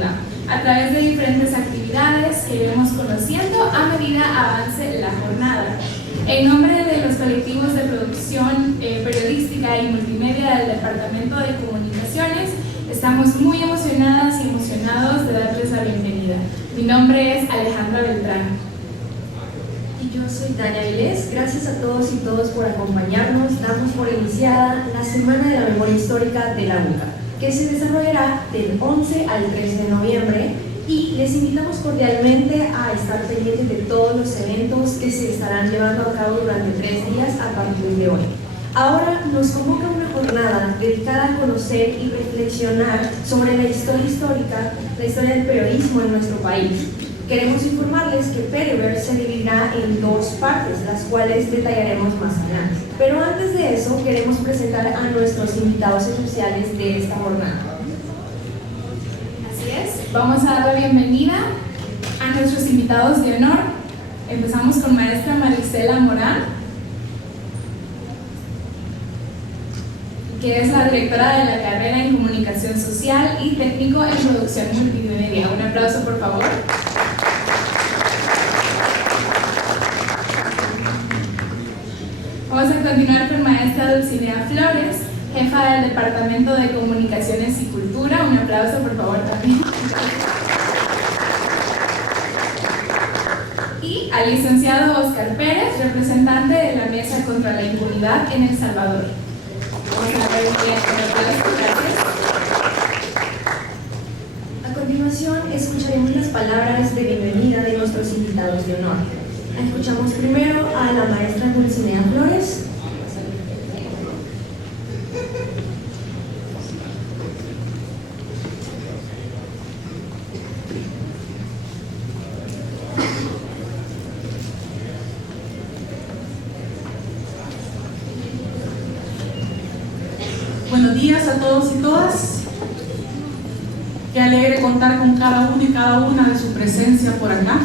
educativa, a través de diferentes actividades que iremos conociendo a medida avance la jornada. En nombre de los colectivos de producción periodística y multimedia del Departamento de Comunicaciones, estamos muy emocionadas y emocionados de darles la bienvenida. Mi nombre es Alejandra Beltrán. Y yo soy Tania Vilés. Gracias a todos y todas por acompañarnos. Damos por iniciada la Semana de la Memoria Histórica de la UCA, que se desarrollará del 11 al 13 de noviembre, y les invitamos cordialmente a estar pendientes de todos los eventos que se estarán llevando a cabo durante 3 días a partir de hoy. Ahora nos convoca una jornada dedicada a conocer y reflexionar sobre la historia histórica, la historia del periodismo en nuestro país. Queremos informarles que Periverse se dividirá en 2 partes, las cuales detallaremos más adelante. Pero antes de eso, queremos presentar a nuestros invitados especiales de esta jornada. Así es, vamos a dar la bienvenida a nuestros invitados de honor. Empezamos con maestra Marisela Morán, que es la directora de la carrera en Comunicación Social y técnico en Producción Multimedia. Un aplauso, por favor. Vamos a continuar con maestra Dulcinea Flores, jefa del Departamento de Comunicaciones y Cultura. Un aplauso, por favor, también. Y al licenciado Oscar Pérez, representante de la Mesa contra la Impunidad en El Salvador. Vamos a ver gracias. A continuación, escucharemos las palabras de bienvenida de nuestros invitados de honor. Escuchamos primero a la maestra Dulcinea Flores. Buenos días a todos y todas. Qué alegre contar con cada uno y cada una de su presencia por acá.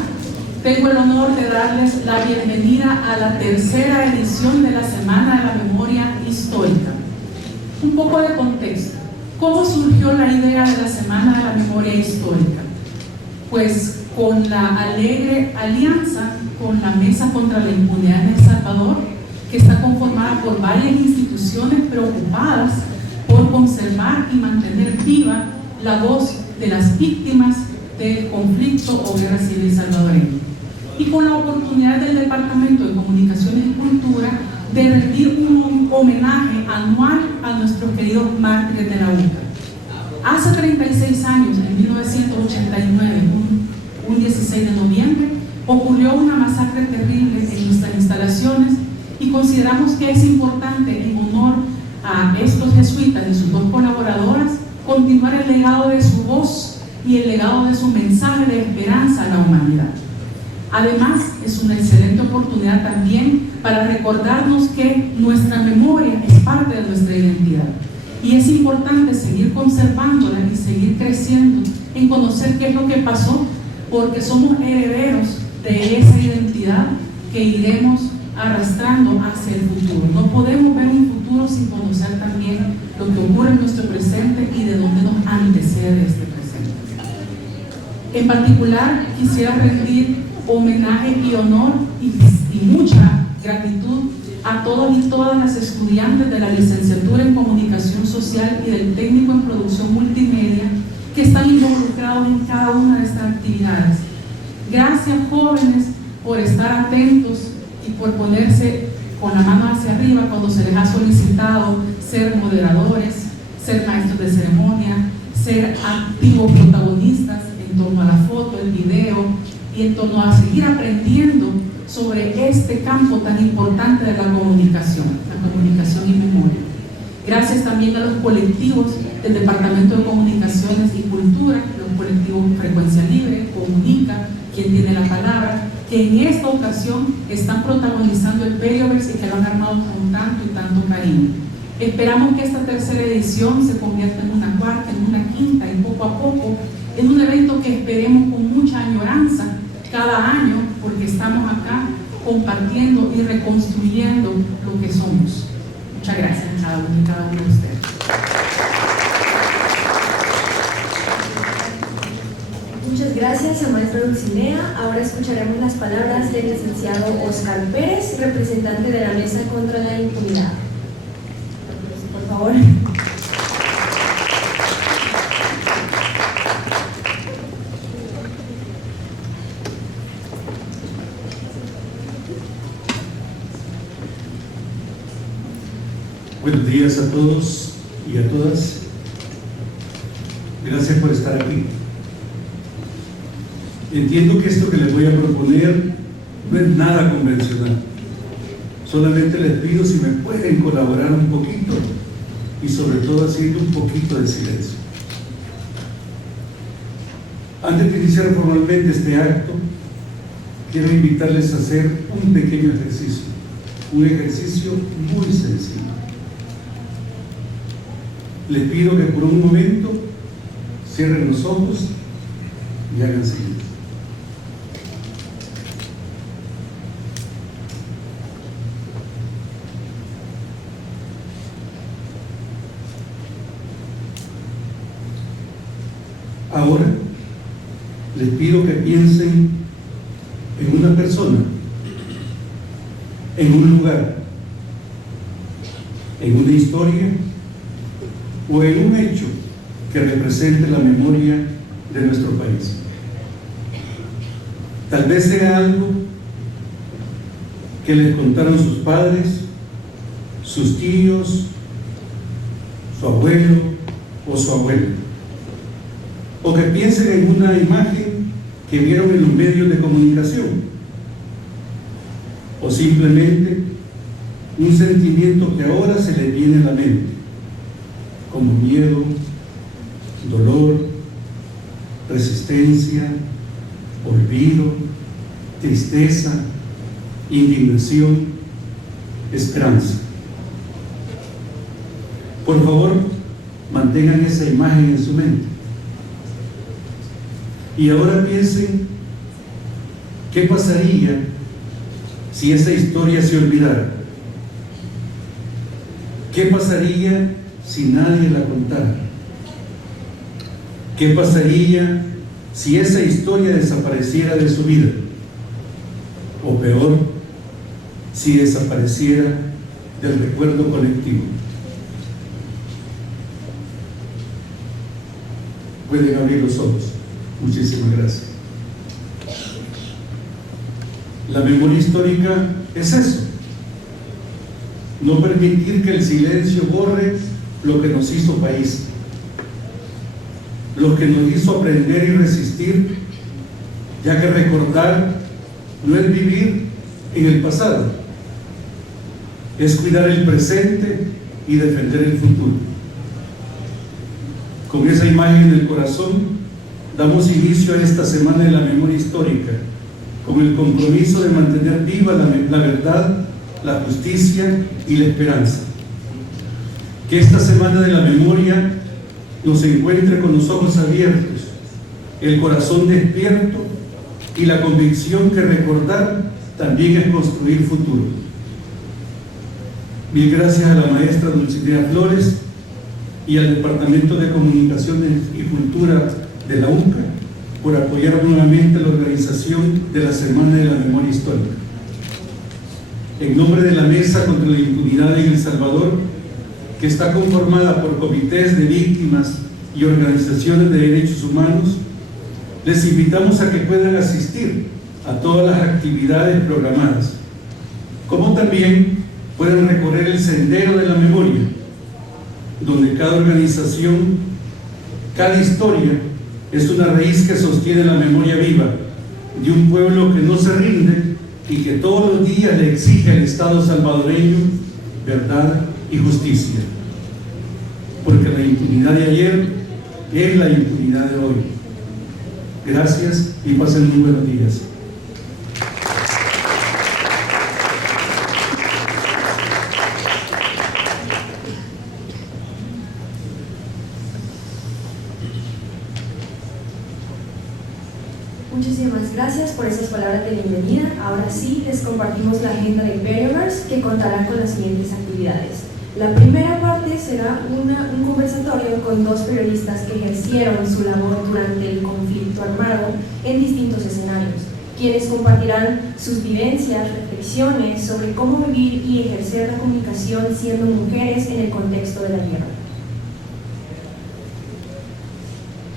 Tengo el honor de darles la bienvenida a la 3ª edición de la Semana de la Memoria Histórica. Un poco de contexto. ¿Cómo surgió la idea de la Semana de la Memoria Histórica? Pues con la alegre alianza con la Mesa contra la Impunidad en El Salvador, que está conformada por varias instituciones preocupadas por conservar y mantener viva la voz de las víctimas del conflicto o guerra civil salvadoreña, y con la oportunidad del Departamento de Comunicaciones y Cultura de rendir un homenaje anual a nuestros queridos mártires de la UCA. Hace 36 años, en 1989, un 16 de noviembre, ocurrió una masacre terrible en nuestras instalaciones, y consideramos que es importante, en honor a estos jesuitas y sus 2 colaboradoras, continuar el legado de su voz y el legado de su mensaje de esperanza a la humanidad. Además, es una excelente oportunidad también para recordarnos que nuestra memoria es parte de nuestra identidad, y es importante seguir conservándola y seguir creciendo en conocer qué es lo que pasó, porque somos herederos de esa identidad que iremos arrastrando hacia el futuro. No podemos ver un futuro sin conocer también lo que ocurre en nuestro presente y de dónde nos antecede este presente. En particular, quisiera rendir homenaje y honor y mucha gratitud a todos y todas las estudiantes de la licenciatura en Comunicación Social y del técnico en Producción Multimedia que están involucrados en cada una de estas actividades. Gracias, jóvenes, por estar atentos y por ponerse con la mano hacia arriba cuando se les ha solicitado ser moderadores, ser maestros de ceremonia, ser activos protagonistas en torno a la foto, el video y en torno a seguir aprendiendo sobre este campo tan importante de la comunicación y memoria. Gracias también a los colectivos del Departamento de Comunicaciones y Cultura, los colectivos Frecuencia Libre, Comunica, quien tiene la palabra, que en esta ocasión están protagonizando el Periverse y que lo han armado con tanto y tanto cariño. Esperamos que esta 3ª edición se convierta en una 4ª, en una 5ª y poco a poco en un evento que esperemos con mucha añoranza cada año, porque estamos acá compartiendo y reconstruyendo lo que somos. Muchas gracias a cada uno y cada uno de ustedes. Muchas gracias a maestra Dulcinea. Ahora escucharemos las palabras del licenciado Oscar Pérez, representante de la Mesa contra la Impunidad. Por favor. Buenos días a todos y a todas. Gracias por estar aquí. Entiendo que esto que les voy a proponer no es nada convencional. Solamente les pido si me pueden colaborar un poquito y sobre todo haciendo un poquito de silencio. Antes de iniciar formalmente este acto, quiero invitarles a hacer un pequeño ejercicio. Un ejercicio muy sencillo. Les pido que por un momento cierren los ojos y hagan silencio. Ahora les pido que piensen en una persona, en un lugar, en una historia o en un hecho que represente la memoria de nuestro país. Tal vez sea algo que les contaron sus padres, sus tíos, su abuelo o su abuela. O que piensen en una imagen que vieron en los medios de comunicación. O simplemente un sentimiento que ahora se les viene a la mente, como miedo, dolor, resistencia, olvido, tristeza, indignación, esperanza. Por favor, mantengan esa imagen en su mente. Y ahora piensen, ¿qué pasaría si esa historia se olvidara? ¿Qué pasaría si nadie la contara? ¿Qué pasaría si esa historia desapareciera de su vida? O peor, si desapareciera del recuerdo colectivo. Pueden abrir los ojos. Muchísimas gracias. La memoria histórica es eso. No permitir que el silencio borre lo que nos hizo país, lo que nos hizo aprender y resistir, ya que recordar no es vivir en el pasado, es cuidar el presente y defender el futuro. Con esa imagen en el corazón, damos inicio a esta Semana de la Memoria Histórica, con el compromiso de mantener viva la verdad, la justicia y la esperanza. Que esta Semana de la Memoria nos encuentre con los ojos abiertos, el corazón despierto y la convicción que recordar también es construir futuro. Mil gracias a la maestra Dulcinea Flores y al Departamento de Comunicaciones y Cultura de la UNCA por apoyar nuevamente la organización de la Semana de la Memoria Histórica. En nombre de la Mesa contra la Impunidad en El Salvador, que está conformada por comités de víctimas y organizaciones de derechos humanos, les invitamos a que puedan asistir a todas las actividades programadas, como también puedan recorrer el Sendero de la Memoria, donde cada organización, cada historia es una raíz que sostiene la memoria viva de un pueblo que no se rinde y que todos los días le exige al Estado salvadoreño verdad y justicia. Porque la impunidad de ayer es la impunidad de hoy. Gracias y pasen muy buenos días. Muchísimas gracias por esas palabras de bienvenida. Ahora sí, les compartimos la agenda de Imperiverse, que contará con las siguientes actividades. La primera parte será un conversatorio con dos periodistas que ejercieron su labor durante el conflicto armado en distintos escenarios, quienes compartirán sus vivencias, reflexiones sobre cómo vivir y ejercer la comunicación siendo mujeres en el contexto de la guerra.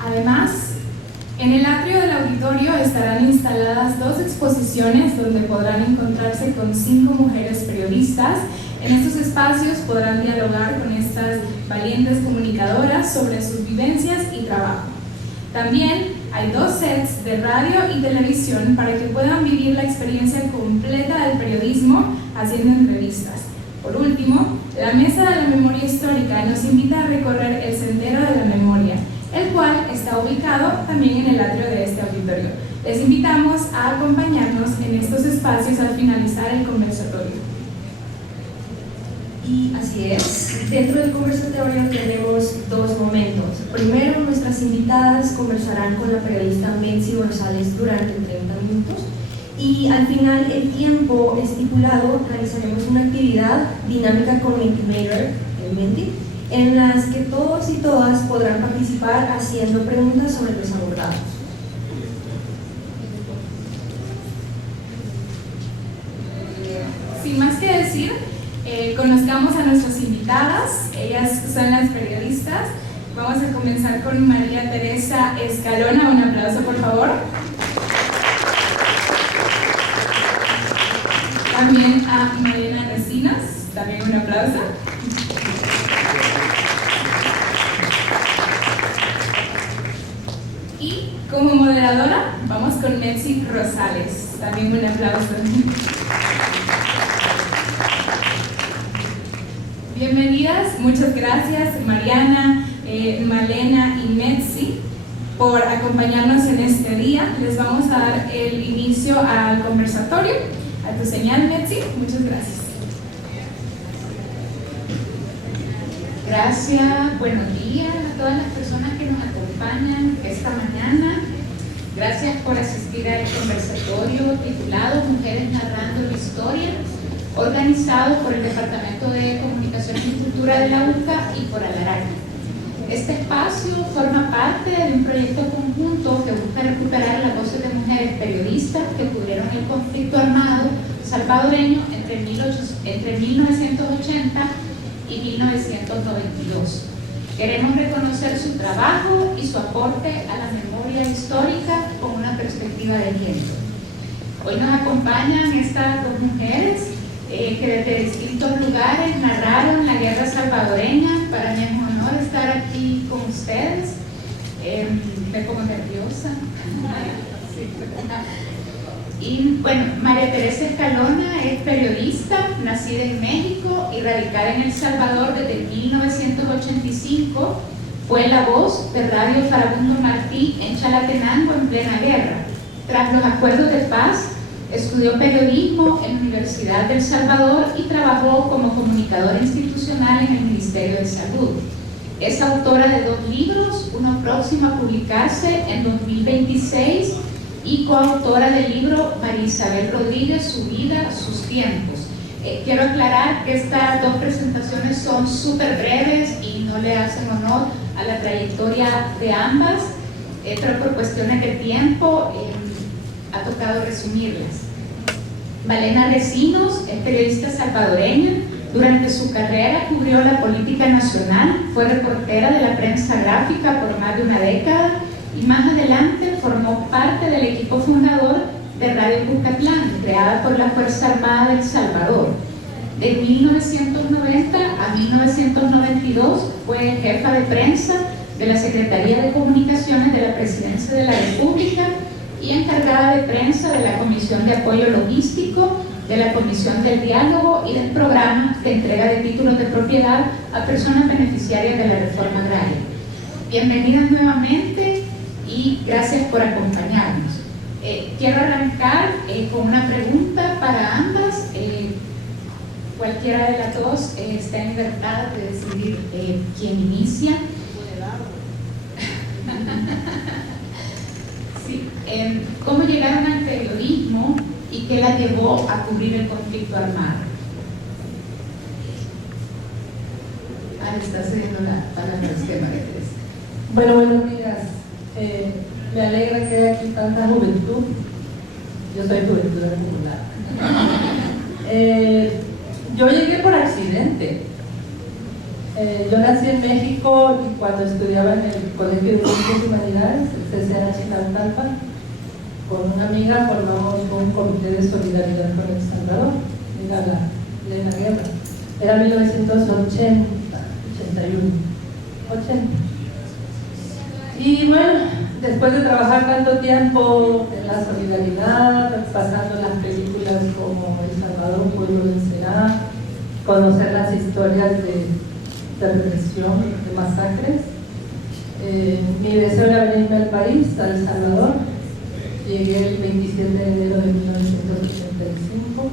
Además, en el atrio del auditorio estarán instaladas 2 exposiciones donde podrán encontrarse con 5 mujeres periodistas. En estos espacios podrán dialogar con estas valientes comunicadoras sobre sus vivencias y trabajo. También hay 2 sets de radio y televisión para que puedan vivir la experiencia completa del periodismo haciendo entrevistas. Por último, la Mesa de la Memoria Histórica nos invita a recorrer el Sendero de la Memoria, el cual está ubicado también en el atrio de este auditorio. Les invitamos a acompañarnos en estos espacios al finalizar el conversatorio. Y así es, dentro del conversatorio tenemos 2 momentos. Primero, nuestras invitadas conversarán con la periodista Metzi González durante 30 minutos y al final, el tiempo estipulado, realizaremos una actividad dinámica con Mentimeter, el Menti, en las que todos y todas podrán participar haciendo preguntas sobre los abordados. Sin más que decir, conozcamos a nuestras invitadas. Ellas son las periodistas. Vamos a comenzar con María Teresa Escalona. Un aplauso, por favor. También a Malena Resinas. También un aplauso. Y como moderadora vamos con Metzi Rosales. También un aplauso. Bienvenidas, muchas gracias Mariana, Malena y Metzi por acompañarnos en este día. Les vamos a dar el inicio al conversatorio. A tu señal, Metzi, muchas gracias. Gracias, buenos días a todas las personas que nos acompañan esta mañana. Gracias por asistir al conversatorio titulado Mujeres Narrando la Historia, organizado por el Departamento de Comunicaciones y Cultura de la UCA y por Alaraqui. Este espacio forma parte de un proyecto conjunto que busca recuperar las voces de mujeres periodistas que cubrieron el conflicto armado salvadoreño entre 1980 y 1992. Queremos reconocer su trabajo y su aporte a la memoria histórica con una perspectiva de género. Hoy nos acompañan estas 2 mujeres que desde distintos lugares narraron la guerra salvadoreña. Para mí es un honor estar aquí con ustedes. Me pongo nerviosa. Y bueno, María Teresa Escalona es periodista, nacida en México y radicada en El Salvador desde 1985. Fue la voz de Radio Farabundo Martí en Chalatenango en plena guerra. Tras los acuerdos de paz, estudió periodismo en la Universidad de El Salvador y trabajó como comunicadora institucional en el Ministerio de Salud. Es autora de 2 libros, uno próximo a publicarse en 2026 y coautora del libro María Isabel Rodríguez, Su vida, sus tiempos. Quiero aclarar que estas 2 presentaciones son súper breves y no le hacen honor a la trayectoria de ambas, pero por cuestiones de tiempo ha tocado resumirlas. Malena Resinos es periodista salvadoreña. Durante su carrera cubrió la política nacional, fue reportera de la prensa gráfica por más de una década y más adelante formó parte del equipo fundador de Radio Cuscatlán, creada por la Fuerza Armada de El Salvador. De 1990 a 1992 fue jefa de prensa de la Secretaría de Comunicaciones de la Presidencia de la República y encargada de prensa de la Comisión de Apoyo Logístico, de la Comisión del Diálogo y del Programa de Entrega de Títulos de Propiedad a personas beneficiarias de la Reforma Agraria. Bienvenidas nuevamente y gracias por acompañarnos. Quiero arrancar con una pregunta para ambas. Cualquiera de las 2 está en libertad de decidir quién inicia. Sí. ¿Cómo llegaron al periodismo y qué la llevó a cubrir el conflicto armado? Está cediendo la palabra a usted, María Teresa. Bueno, buenos días. me alegra que haya aquí tanta juventud. Yo soy juventud acumulada. Yo llegué por accidente. Yo nací en México y cuando estudiaba en el Colegio de Ciencias y Humanidades, el CCH Naucalpan, con una amiga formamos un comité de solidaridad con El Salvador. Era la plena guerra. Era 1980, 81, 80. Y bueno, después de trabajar tanto tiempo en la solidaridad, pasando las películas como El Salvador, Pueblo Vencerá, conocer las historias de represión, de masacres, mi deseo era venirme al país, a El Salvador. Llegué el 27 de enero de 1985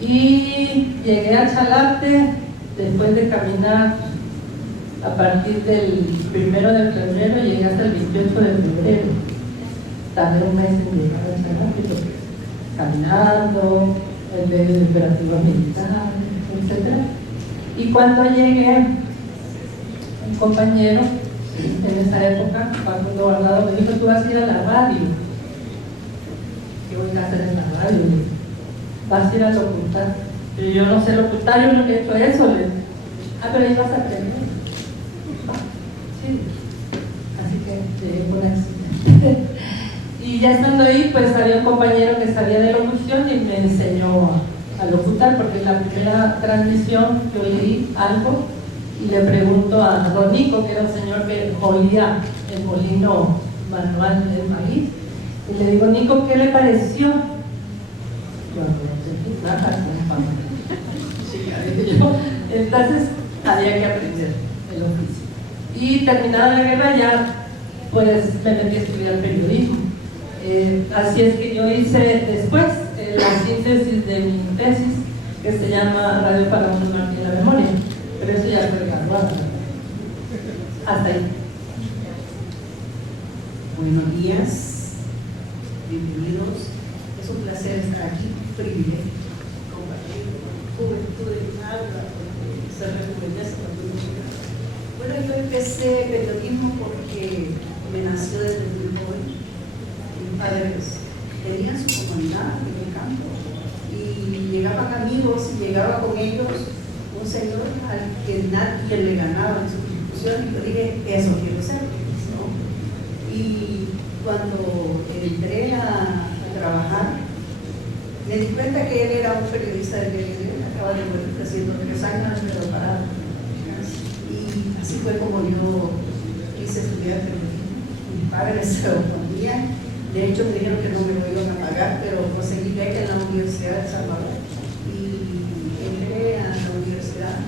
y llegué a Chalate después de caminar a partir del 1 de febrero, llegué hasta el 28 de febrero. Tardé un mes en llegar a Chalate, porque caminando, en medio de operativos militares, etc. Y cuando llegué, un compañero en esa época, Facundo Guardado, me dijo: tú vas a ir a la radio. ¿Qué voy a hacer en la radio? Vas a ir a locutar. Pero yo no sé locutar, yo no he hecho eso. Pero ahí vas a aprender. Sí. Así que llegué por accidente. Y ya estando ahí, pues había un compañero que sabía de locución y me enseñó a locutar, porque en la primera transmisión yo leí algo y le pregunto a Ronico, que era un señor que molía el molino manual del maíz, y le digo: Nico, ¿qué le pareció? Yo no sé nada, entonces había que aprender el oficio. Y terminada la guerra ya pues me metí a estudiar periodismo. Así es que yo hice después la síntesis de mi tesis, que se llama Radio para un Martín en la Memoria, pero eso ya fue graduado. Hasta ahí. Buenos días, bienvenidos. Es un placer estar aquí, un privilegio compartir juventud en aula, porque se rejuvenece cuando uno llega. Bueno, yo empecé periodismo porque me nació desde muy joven. Mis padres tenían su comunidad en el campo y llegaban amigos y llegaba con ellos un señor al que nadie le ganaba en su discusión, y yo dije: eso quiero ser, ¿no? Y cuando entré a trabajar, me di cuenta que él era un periodista de televisión, acaba de morir haciendo 3 años, pero parado. Y así fue como yo quise estudiar periodismo. Mis padres se oponían. De hecho, me dijeron que no me lo iban a pagar, pero conseguí beca en la Universidad de El Salvador. Y entré a la universidad.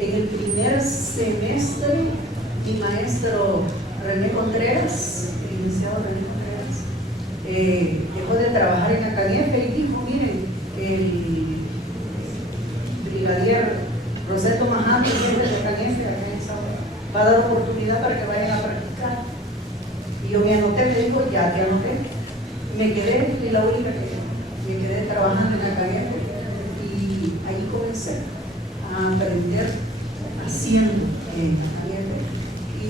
En el primer semestre, mi maestro René Contreras, el licenciado René Contreras, dejó de trabajar en la Caniefe y dijo: miren, el brigadier Roseto Maján, jefe de Caniefe, acá en Salvador, va a dar oportunidad para que vayan a practicar. Y yo me anoté, me dijo: ya te anoté. Me quedé, fui la única que me quedé trabajando en la Caniefe, y ahí comencé a aprender haciendo en la Caniefe. Y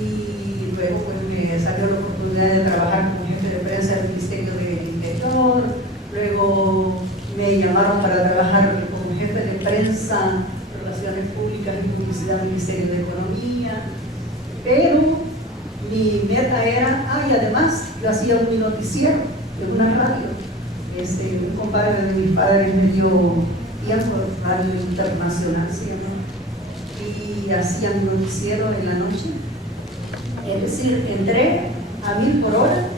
luego pues me salió la oportunidad de trabajar como jefe de prensa del Ministerio del Interior. Luego me llamaron para trabajar como jefe de prensa, relaciones públicas y publicidad del Ministerio de Economía. Pero mi meta era, y además yo hacía un noticiero de una radio. Un compadre de mis padres me dio tiempo, Radio Internacional se llama, y hacía un noticiero en la noche. Es decir, entré a 1000 por hora,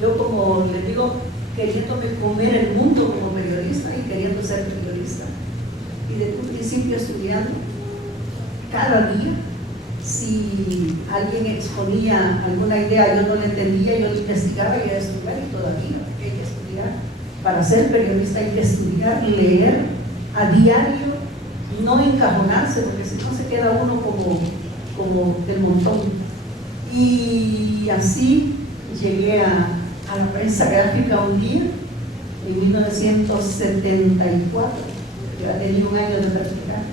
yo, como les digo, queriéndome comer el mundo como periodista y queriendo ser periodista. Y desde un principio estudiando cada día. Si alguien exponía alguna idea, yo no la entendía, yo la investigaba y iba a estudiar, y todavía hay que estudiar. Para ser periodista hay que estudiar, leer a diario, no encajonarse, porque si no se queda uno como del montón. Y así llegué a la prensa gráfica un día, en 1974, yo tenía un año de practicar.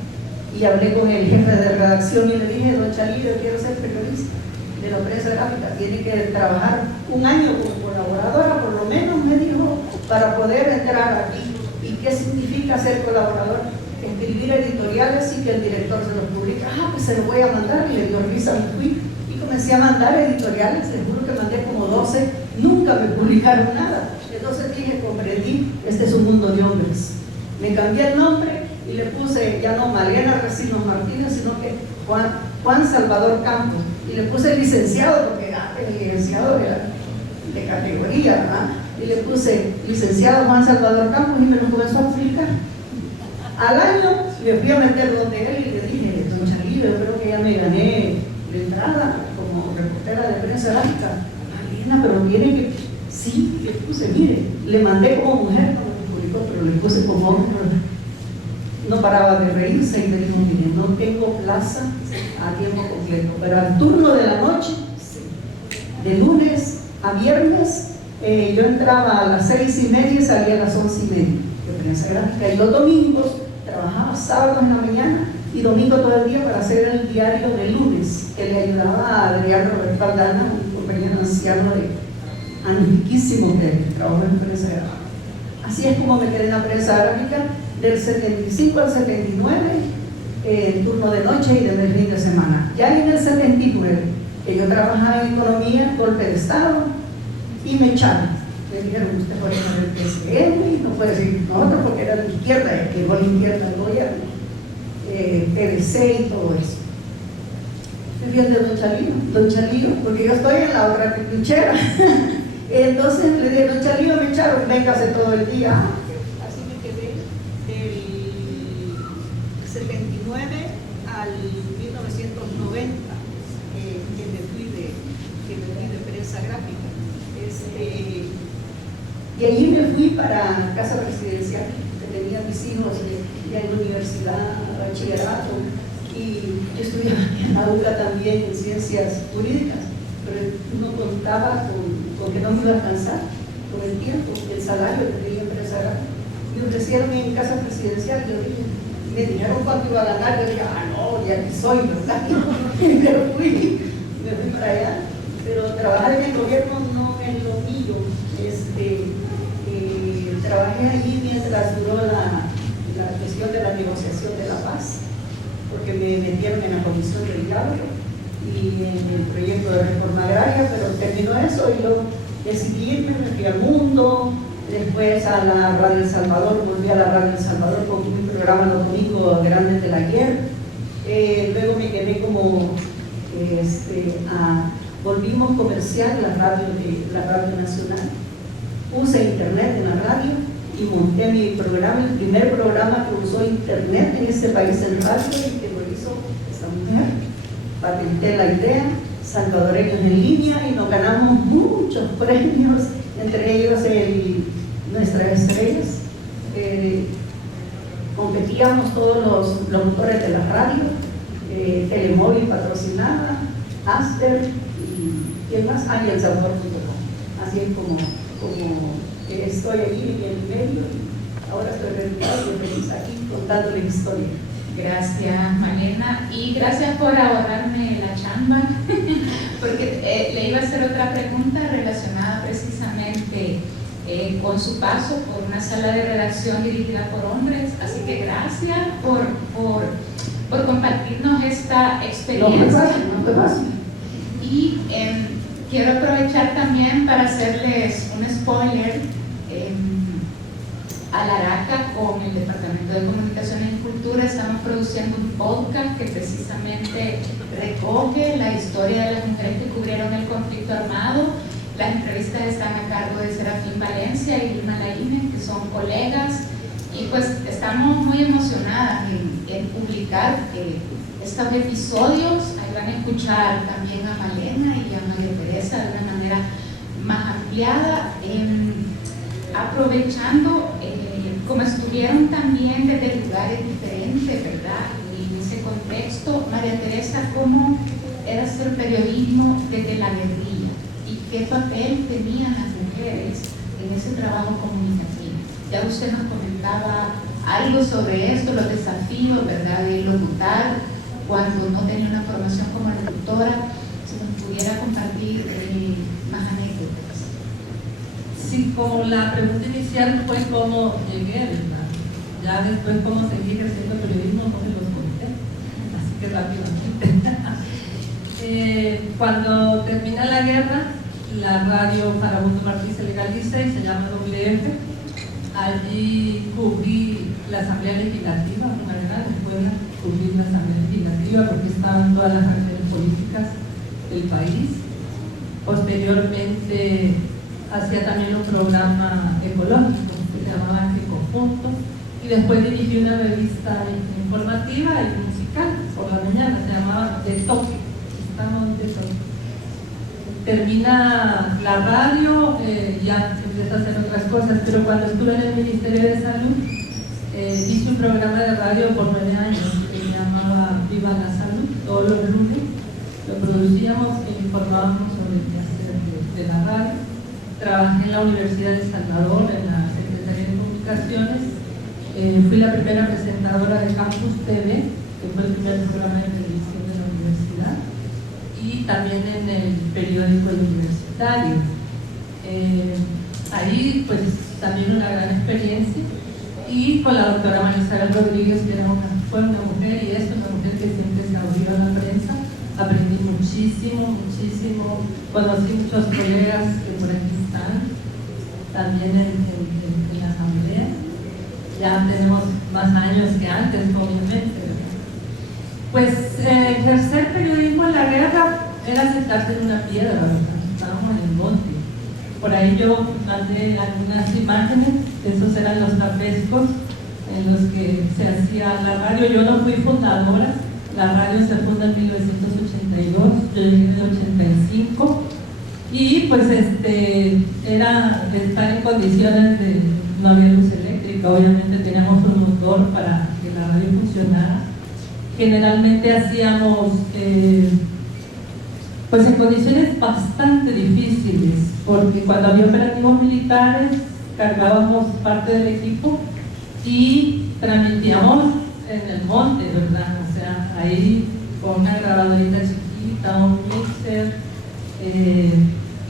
Y hablé con el jefe de redacción y le dije: don Chalí, yo quiero ser periodista. de la prensa gráfica, tiene que trabajar un año como colaboradora, por lo menos me dijo, para poder entrar aquí. ¿Y qué significa ser colaborador? Escribir editoriales y que el director se los publique. Ah, pues se lo voy a mandar, y le dio risa, me fui y comencé a mandar editoriales, les juro que mandé como 12, nunca me publicaron nada. Entonces dije, comprendí, este es un mundo de hombres. Me cambié el nombre y le puse ya no Mariana Recinos Martínez, sino que Juan Salvador Campos, y le puse licenciado, porque el licenciado era de categoría, ¿verdad? Y le puse licenciado Juan Salvador Campos y me lo comenzó a publicar. Al año me fui a meter donde él y le dije, don Chalillo, yo creo que ya me gané la entrada como reportera de prensa gráfica. Mariana, pero tiene que... Sí, le puse, mire, le mandé como mujer, no me publicó, pero le puse como hombre. No paraba de reírse y me dijo, mire, no tengo plaza a tiempo completo, pero al turno de la noche, sí. De lunes a viernes, yo entraba a las 6:30 y salía a las 11:30 de prensa gráfica, y los domingos trabajaba sábados en la mañana y domingo todo el día para hacer el diario de lunes, que le ayudaba a Adrián Roberto Aldana, un compañero anciano de antiquísimo que trabajó en prensa gráfica. Así es como me quedé en la prensa gráfica del 75 al 79, turno de noche y de fin de semana. Ya en el 79, que yo trabajaba en economía, golpe de Estado, y me echaron. Me dijeron, usted puede ser el PCM, y no puede decir nosotros porque era de la izquierda, el que llegó a la izquierda del gobierno, PVC y todo eso. Me fui de Don Chalillo, porque yo estoy en la otra trinchera. Entonces le dije, Don Chalillo, me echaron, véngase todo el día. Así me quedé del 79 al 1990, que me fui de prensa gráfica. Y allí me fui para Casa Presidencial, que tenía mis hijos ya en la universidad, bachillerato, y yo estudiaba en la UCA también en ciencias jurídicas, pero uno contaba con que no me iba a alcanzar con el tiempo, el salario que tenía empresa gráfica. Me ofrecieron en Casa Presidencial, yo dije, me dijeron cuánto iba a ganar, yo dije, no, ya que soy, ¿verdad? Pero me fui para allá. Pero trabajar en el gobierno no es lo mío. Trabajé allí mientras duró la cuestión de la negociación de la paz, porque me metieron en la comisión del diálogo y en el proyecto de reforma agraria, pero terminó eso y yo decidí irme, me fui al Mundo, después a la Radio El Salvador, volví a la Radio El Salvador con un programa los domingos grandes del ayer. Luego me quedé como volvimos comercial la radio nacional, puse internet en la radio y monté mi programa, el primer programa que usó internet en este país en radio y que lo hizo esta mujer. Patenté la idea, Salvadoreños en Línea, y nos ganamos muchos premios, entre ellos Nuestras Estrellas. Competíamos todos los locutores de la radio, Telemóvil patrocinada, Aster y ¿quién más? Y el Sabor.com. Así es como estoy ahí en el medio y ahora estoy retirado y feliz aquí contando la historia. Gracias, Malena, y gracias por ahorrarme la chamba, porque le iba a hacer otra pregunta relacionada precisamente con su paso por una sala de redacción dirigida por hombres, así que gracias por compartirnos esta experiencia. Y quiero aprovechar también para hacerles un spoiler. Alaraca, con el Departamento de Comunicaciones y Cultura, estamos produciendo un podcast que precisamente recoge la historia de las mujeres que cubrieron el conflicto armado. Las entrevistas están a cargo de Serafín Valencia y Lima Laínez, que son colegas, y pues estamos muy emocionadas en publicar estos episodios. Ahí van a escuchar también a Malena y a María Teresa de una manera más ampliada, aprovechando como estuvieron también desde lugares diferentes, ¿verdad? Y en ese contexto, María Teresa, ¿cómo era hacer periodismo desde la guerrilla? ¿Y qué papel tenían las mujeres en ese trabajo comunicativo? Ya usted nos comentaba algo sobre esto, los desafíos, ¿verdad?, de locutar cuando no tenía una formación como locutora. si nos pudiera compartir más anécdotas. Sí, como la pregunta inicial fue cómo llegué, ¿verdad? Ya después cómo seguí ejerciendo periodismo no me los conté, así que rápidamente. Cuando termina la guerra, la radio Farabundo Martí se legaliza y se llama WF. Allí cubrí la Asamblea Legislativa, una gran escuela, cubrí la Asamblea Legislativa porque estaban todas las acciones políticas del país. Posteriormente hacía también un programa ecológico que se llamaba Ecopuntos y después dirigí una revista informativa y musical por la mañana, se llamaba De Toque. Estamos de Toque. Termina la radio, ya empieza a hacer otras cosas, pero cuando estuve en el Ministerio de Salud hice un programa de radio por 9 años que se llamaba Viva la Salud, todos los lunes lo producíamos e informábamos sobre el quehacer de la radio. Trabajé en la Universidad de El Salvador, en la Secretaría de Comunicaciones, fui la primera presentadora de Campus TV, que fue el primer programa de televisión de la universidad, y también en el periódico universitario. Ahí pues también una gran experiencia, y con la doctora María Isabel Rodríguez, que fue una mujer y es una mujer que siempre se abrió a la prensa. Aprendí muchísimo, conocí muchos colegas que por aquí están, también en la asamblea. Ya tenemos más años que antes, obviamente, ¿verdad? Pues ejercer periodismo en la guerra era sentarse en una piedra, ¿verdad? Estábamos en el monte. Por ahí yo mandé algunas imágenes, esos eran los tapescos en los que se hacía la radio. Yo no fui fundadora, la radio se funda en 1982, yo llegué en el 85, y pues era estar en condiciones de no había luz eléctrica, obviamente teníamos un motor para que la radio funcionara. Generalmente hacíamos pues en condiciones bastante difíciles, porque cuando había operativos militares cargábamos parte del equipo y transmitíamos en el monte, ¿verdad? O sea, ahí con una grabadorita chiquita, un mixer,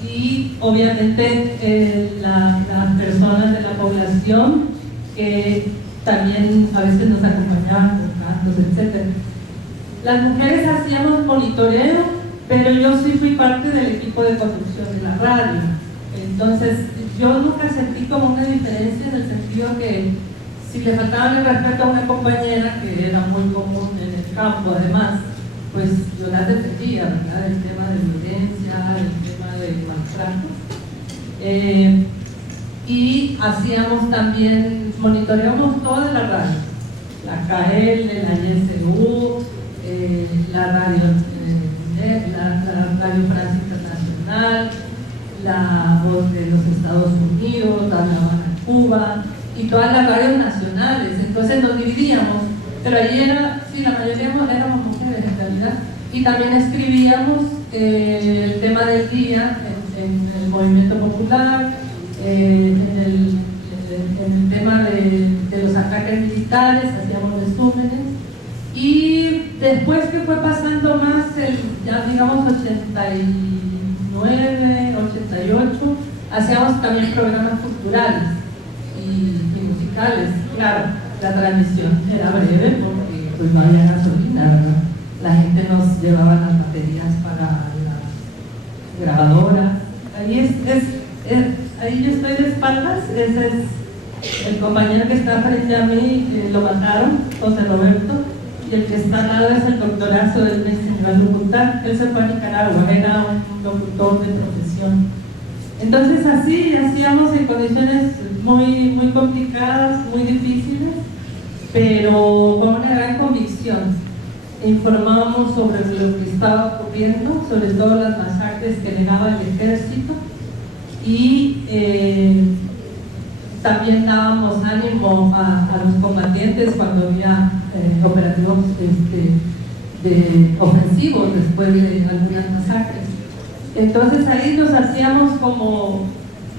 y obviamente las personas de la población que también a veces nos acompañaban con cantos, etc. Las mujeres hacíamos monitoreo, pero yo sí fui parte del equipo de conducción de la radio. Entonces yo nunca sentí como una diferencia en el sentido que si le faltaba el respeto a una compañera, que era muy común en el campo además, pues yo la defendía, ¿verdad? El tema de violencia, el tema de maltrato. Y hacíamos también, monitoreamos toda la radio, la KL, la YSU, la radio Francia Internacional, la Voz de los Estados Unidos, la Habana Cuba y todas las radios nacionales. Entonces nos dividíamos, pero allí la mayoría éramos mujeres en realidad, y también escribíamos el tema del día en el movimiento popular, en el tema de los ataques militares, hacíamos resúmenes. Y después que fue pasando más, ya digamos 89, 88, hacíamos también programas culturales y musicales. Claro, la transmisión era breve porque pues no había gasolina, ¿verdad? La gente nos llevaba las baterías para las grabadoras. Ahí yo estoy de espaldas, ese es el compañero que está frente a mí, lo mataron, José Roberto. Y el que está al lado es el doctorazo del locutor. Él se fue a Nicaragua, era un locutor de profesión. Entonces así hacíamos en condiciones muy complicadas, muy difíciles, pero con una gran convicción. Informábamos sobre lo que estaba ocurriendo, sobre todo las masacres que negaba el ejército, y también dábamos ánimo a los combatientes cuando había operativos ofensivos después de algunas masacres. Entonces ahí nos hacíamos como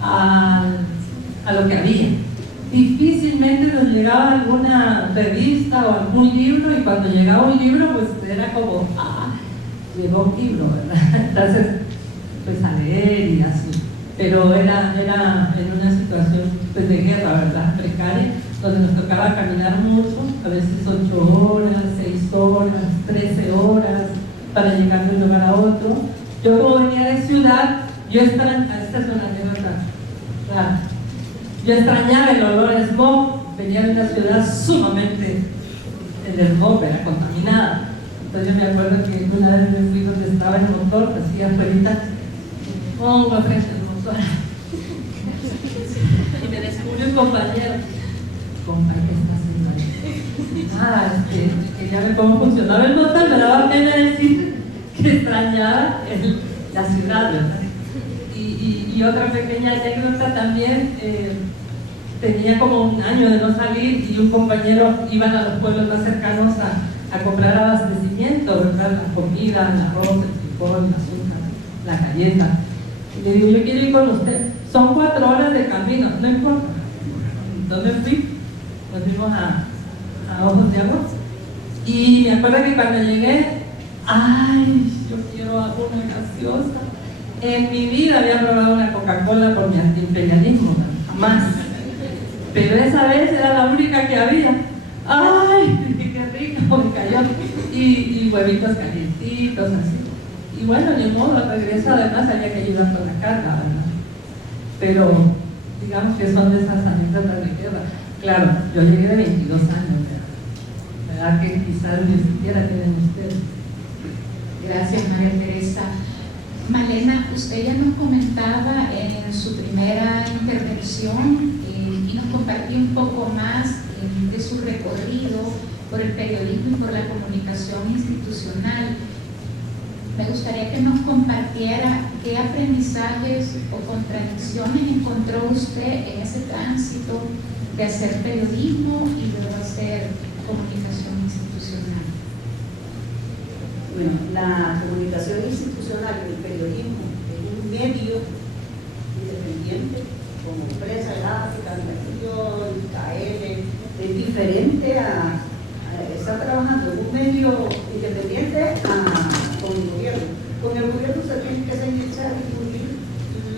a lo que había. Difícilmente nos llegaba alguna revista o algún libro, y cuando llegaba un libro pues era como llevó un libro, ¿verdad? Entonces, pues a leer y así. Pero era en una situación pues, de guerra, ¿verdad? Precaria, donde nos tocaba caminar mucho, a veces 8 horas, 6 horas, 13 horas, para llegar de un lugar a otro. Yo como venía de ciudad, esta es una anécdota, claro. Yo extrañaba el olor a smog, venía de una ciudad sumamente, el smog era contaminada. Entonces yo me acuerdo que una vez me fui donde estaba el motor, así afuera, pongo frente al motor. Y me descubrió un compañero. Compa, ¿qué está haciendo ahí? Quería ver cómo funcionaba el motor, me daba pena decir que extrañaba la ciudad, ¿verdad? Y otra pequeña anécdota también, tenía como un año de no salir y un compañero iban a los pueblos más cercanos a comprar abastecimiento, ¿verdad? La comida, el arroz, el frijol, el azúcar, la galleta. Y le digo, yo quiero ir con usted. Son 4 horas de camino, no importa. Entonces nos fuimos a Ojos de Agua. Y me acuerdo que cuando llegué, ¡ay! Yo quiero una gaseosa. En mi vida había probado una Coca-Cola por mi antiimperialismo, jamás. Pero esa vez era la única que había. ¡Ay! ¡Qué rico! Me cayó. Y huevitos calientitos, así. Y bueno, ni modo, al regreso además había que ayudar con la carga, ¿verdad? Pero digamos que son de esas anécdotas de guerra. Claro, yo llegué de 22 años, ¿verdad? Que quizás ni siquiera tienen ustedes. Gracias, María Teresa. Malena, usted ya nos comentaba en su primera intervención y nos compartió un poco más de su recorrido por el periodismo y por la comunicación institucional. Me gustaría que nos compartiera qué aprendizajes o contradicciones encontró usted en ese tránsito de hacer periodismo y luego hacer comunicación institucional. Bueno, la comunicación institucional y el periodismo es un medio independiente, como Prensa Gráfica, Nación, KL, es diferente a estar trabajando en un medio independiente con el gobierno. Con el gobierno se tiene que echar y cumplir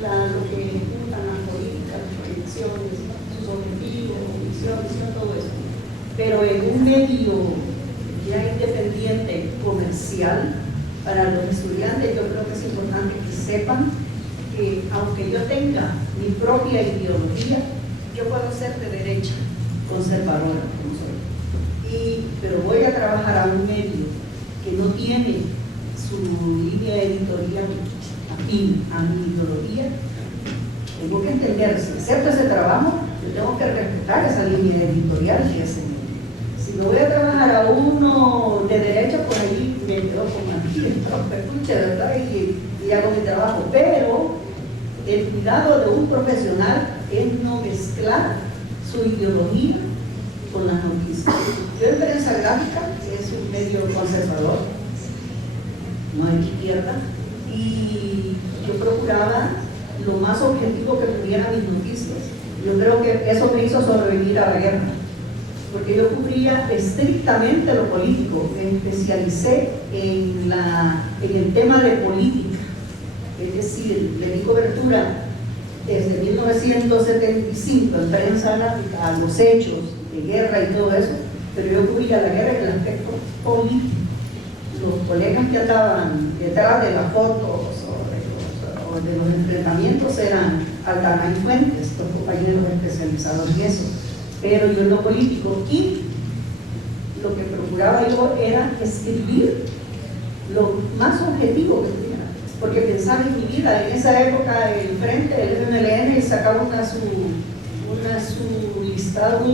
lo que ejecutan las políticas, las proyecciones, sus objetivos, misiones, todo eso. Pero en un medio ya independiente, comercial, para los estudiantes yo creo que es importante que sepan que aunque yo tenga mi propia ideología, yo puedo ser de derecha, conservadora como soy, pero voy a trabajar a un medio que no tiene su línea editorial afín a mi ideología. Tengo que entender, si acepto ese trabajo, yo tengo que respetar esa línea editorial de ese medio. Si me voy a trabajar a uno de derecha, por ahí me quedo con la escucha, ¿verdad? Y hago mi trabajo. Pero el cuidado de un profesional es no mezclar su ideología con las noticias. Yo en Prensa Gráfica, que es un medio conservador, no hay izquierda, y yo procuraba lo más objetivo que pudiera mis noticias. Yo creo que eso me hizo sobrevivir a la guerra, porque yo cubría estrictamente lo político, me especialicé en el tema de política, es decir, le di cobertura desde 1975 en Prensa Gráfica a los hechos de guerra y todo eso, pero yo cubría la guerra en el aspecto político. Los colegas que andaban detrás de las fotos o de los enfrentamientos eran Aldana y Fuentes, los compañeros especializados en eso, pero yo en lo político, y lo que procuraba yo era escribir lo más objetivo que pudiera, porque pensaba en mi vida. En esa época el Frente, el FMLN, sacaba un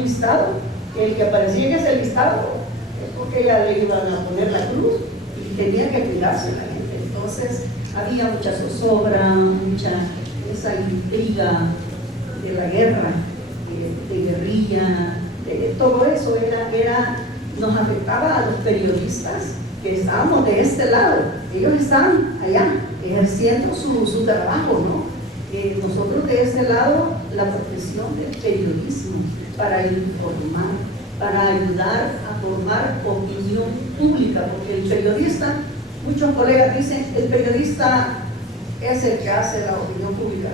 listado, que el que aparecía en ese listado es porque ya le iban a poner la cruz y tenía que cuidarse la gente. Entonces había mucha zozobra, esa intriga de la guerra, de guerrilla, todo eso nos afectaba a los periodistas que estábamos de este lado. Ellos están allá ejerciendo su trabajo, ¿no? Nosotros de este lado, la profesión del periodismo, para informar, para ayudar a formar opinión pública, porque el periodista muchos colegas dicen, el periodista es el que hace la opinión pública.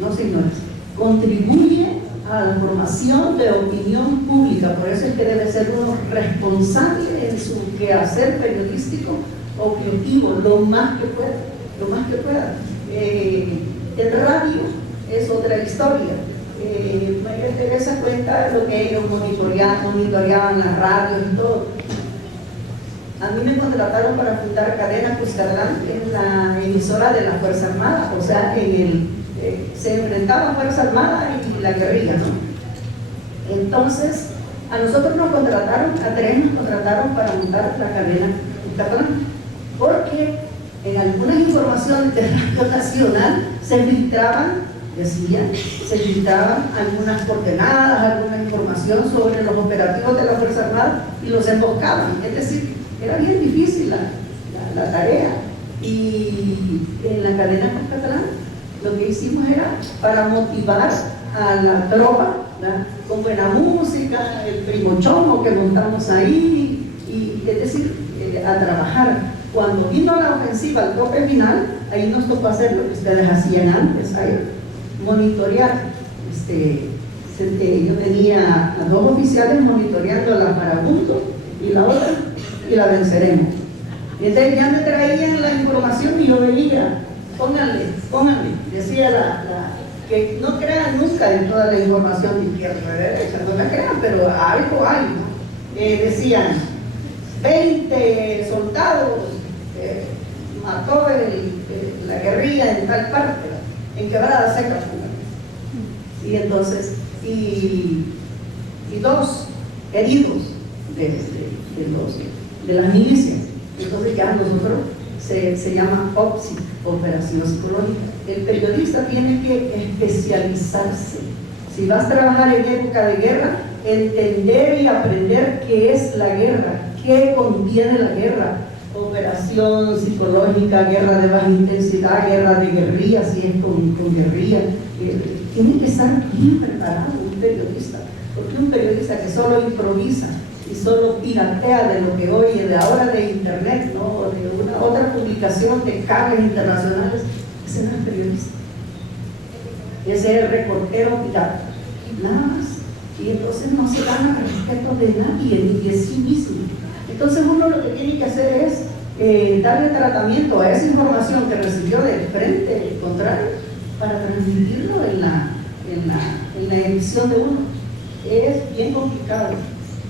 No, señores, contribuye a la formación de opinión pública, por eso es que debe ser uno responsable en su quehacer periodístico objetivo, lo más que pueda. El radio es otra historia. María Teresa cuenta lo que ellos monitoreaban las radios y todo. A mí me contrataron para fundar Cadena Cuscatlán, que es la emisora de la Fuerza Armada, o sea, se enfrentaba Fuerza Armada y la guerrilla, ¿no? Entonces, a nosotros nos contrataron, a tres nos contrataron para montar la Cadena Cuscatlán, porque en algunas informaciones de Radio Nacional se filtraban algunas coordenadas, alguna información sobre los operativos de la Fuerza Armada y los emboscaban. Es decir, era bien difícil la tarea. Y en la Cadena Cuscatlán lo que hicimos era para motivar a la tropa, ¿verdad?, con buena música, el primo chomo que montamos ahí, y es decir, a trabajar. Cuando vino la ofensiva al tope final, ahí nos tocó hacer lo que ustedes hacían antes, ahí, monitorear. Yo tenía a dos oficiales monitoreando la Marabunto y la otra, y la venceremos. Y entonces ya me traían la información y yo veía, pónganle, decía que no crean nunca en toda la información de izquierda, derecha, no la crean, pero algo hay, ¿no? Decían, 20 soldados mató la guerrilla en tal parte, en Quebrada Seca, y entonces, y 2 heridos de las milicias. Entonces ya nosotros se llama OPSI, Operación Psicológica. El periodista tiene que especializarse. Si vas a trabajar en época de guerra, entender y aprender qué es la guerra, qué contiene la guerra. Operación psicológica, guerra de baja intensidad, guerra de guerrilla, si es con guerrilla. Tiene que estar bien preparado un periodista, porque un periodista que solo improvisa y solo piratea de lo que oye de ahora de internet, ¿no?, o de una otra publicación de cables internacionales, ese no es periodista, ese es reportero pirata, nada más. Y entonces no se gana respeto de nadie ni de sí mismo. Entonces uno lo que tiene que hacer es darle tratamiento a esa información que recibió del frente contrario para transmitirlo en la emisión de uno. Es bien complicado,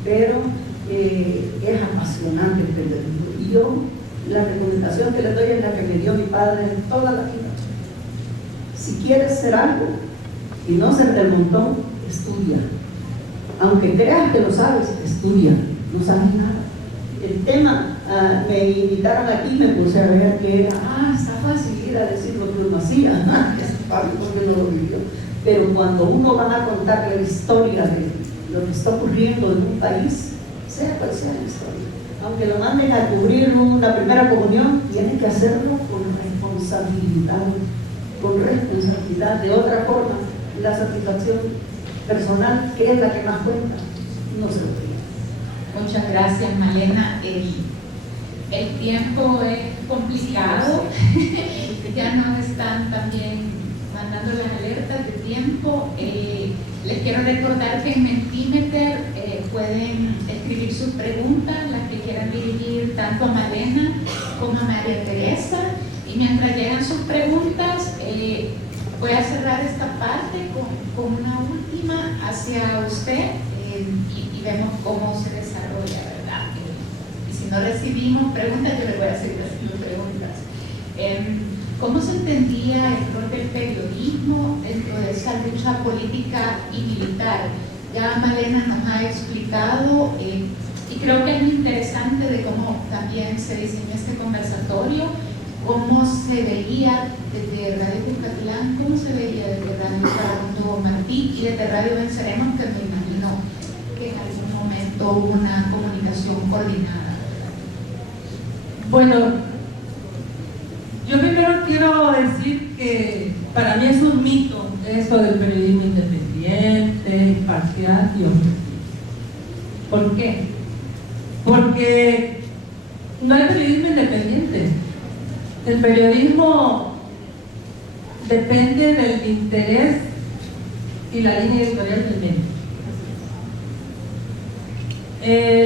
pero es apasionante el periodismo. Y yo, la recomendación que le doy es la que me dio mi padre en toda la vida. Si quieres ser algo y no ser del montón, estudia. Aunque creas que lo sabes, estudia, no sabes nada. El tema, me invitaron aquí, me puse a ver que era, está fácil ir a decir lo que uno hacía, es fácil porque no lo vivió. Pero cuando uno va a contar la historia de lo que está ocurriendo en un país, sea cual sea la historia, aunque lo manden a cubrir una primera comunión, tienen que hacerlo con responsabilidad, de otra forma, la satisfacción personal, que es la que más cuenta, no se lo tiene. Muchas gracias, Malena. El tiempo es complicado. Ya nos están también mandando las alertas de tiempo. Les quiero recordar que en Mentimeter pueden escribir sus preguntas, las que quieran dirigir tanto a Malena como a María Teresa. Y mientras llegan sus preguntas, voy a cerrar esta parte con una última hacia usted y vemos cómo se desarrolla, ¿verdad? Y si no recibimos preguntas, yo le voy a seguir haciendo preguntas. ¿Cómo se entendía el rol del periodismo dentro de esa lucha política y militar? Ya Malena nos ha explicado y creo que es muy interesante de cómo también se diseñó este conversatorio, cómo se veía desde Radio Cuscatlán, cómo se veía desde Radio Facundo Martí y desde Radio Venceremos, que me imagino que en algún momento hubo una comunicación coordinada. Bueno, yo primero quiero decir que para mí es un mito eso del periodismo independiente, imparcial y objetivo. ¿Por qué? Porque no hay periodismo independiente. El periodismo depende del interés y la línea editorial del medio.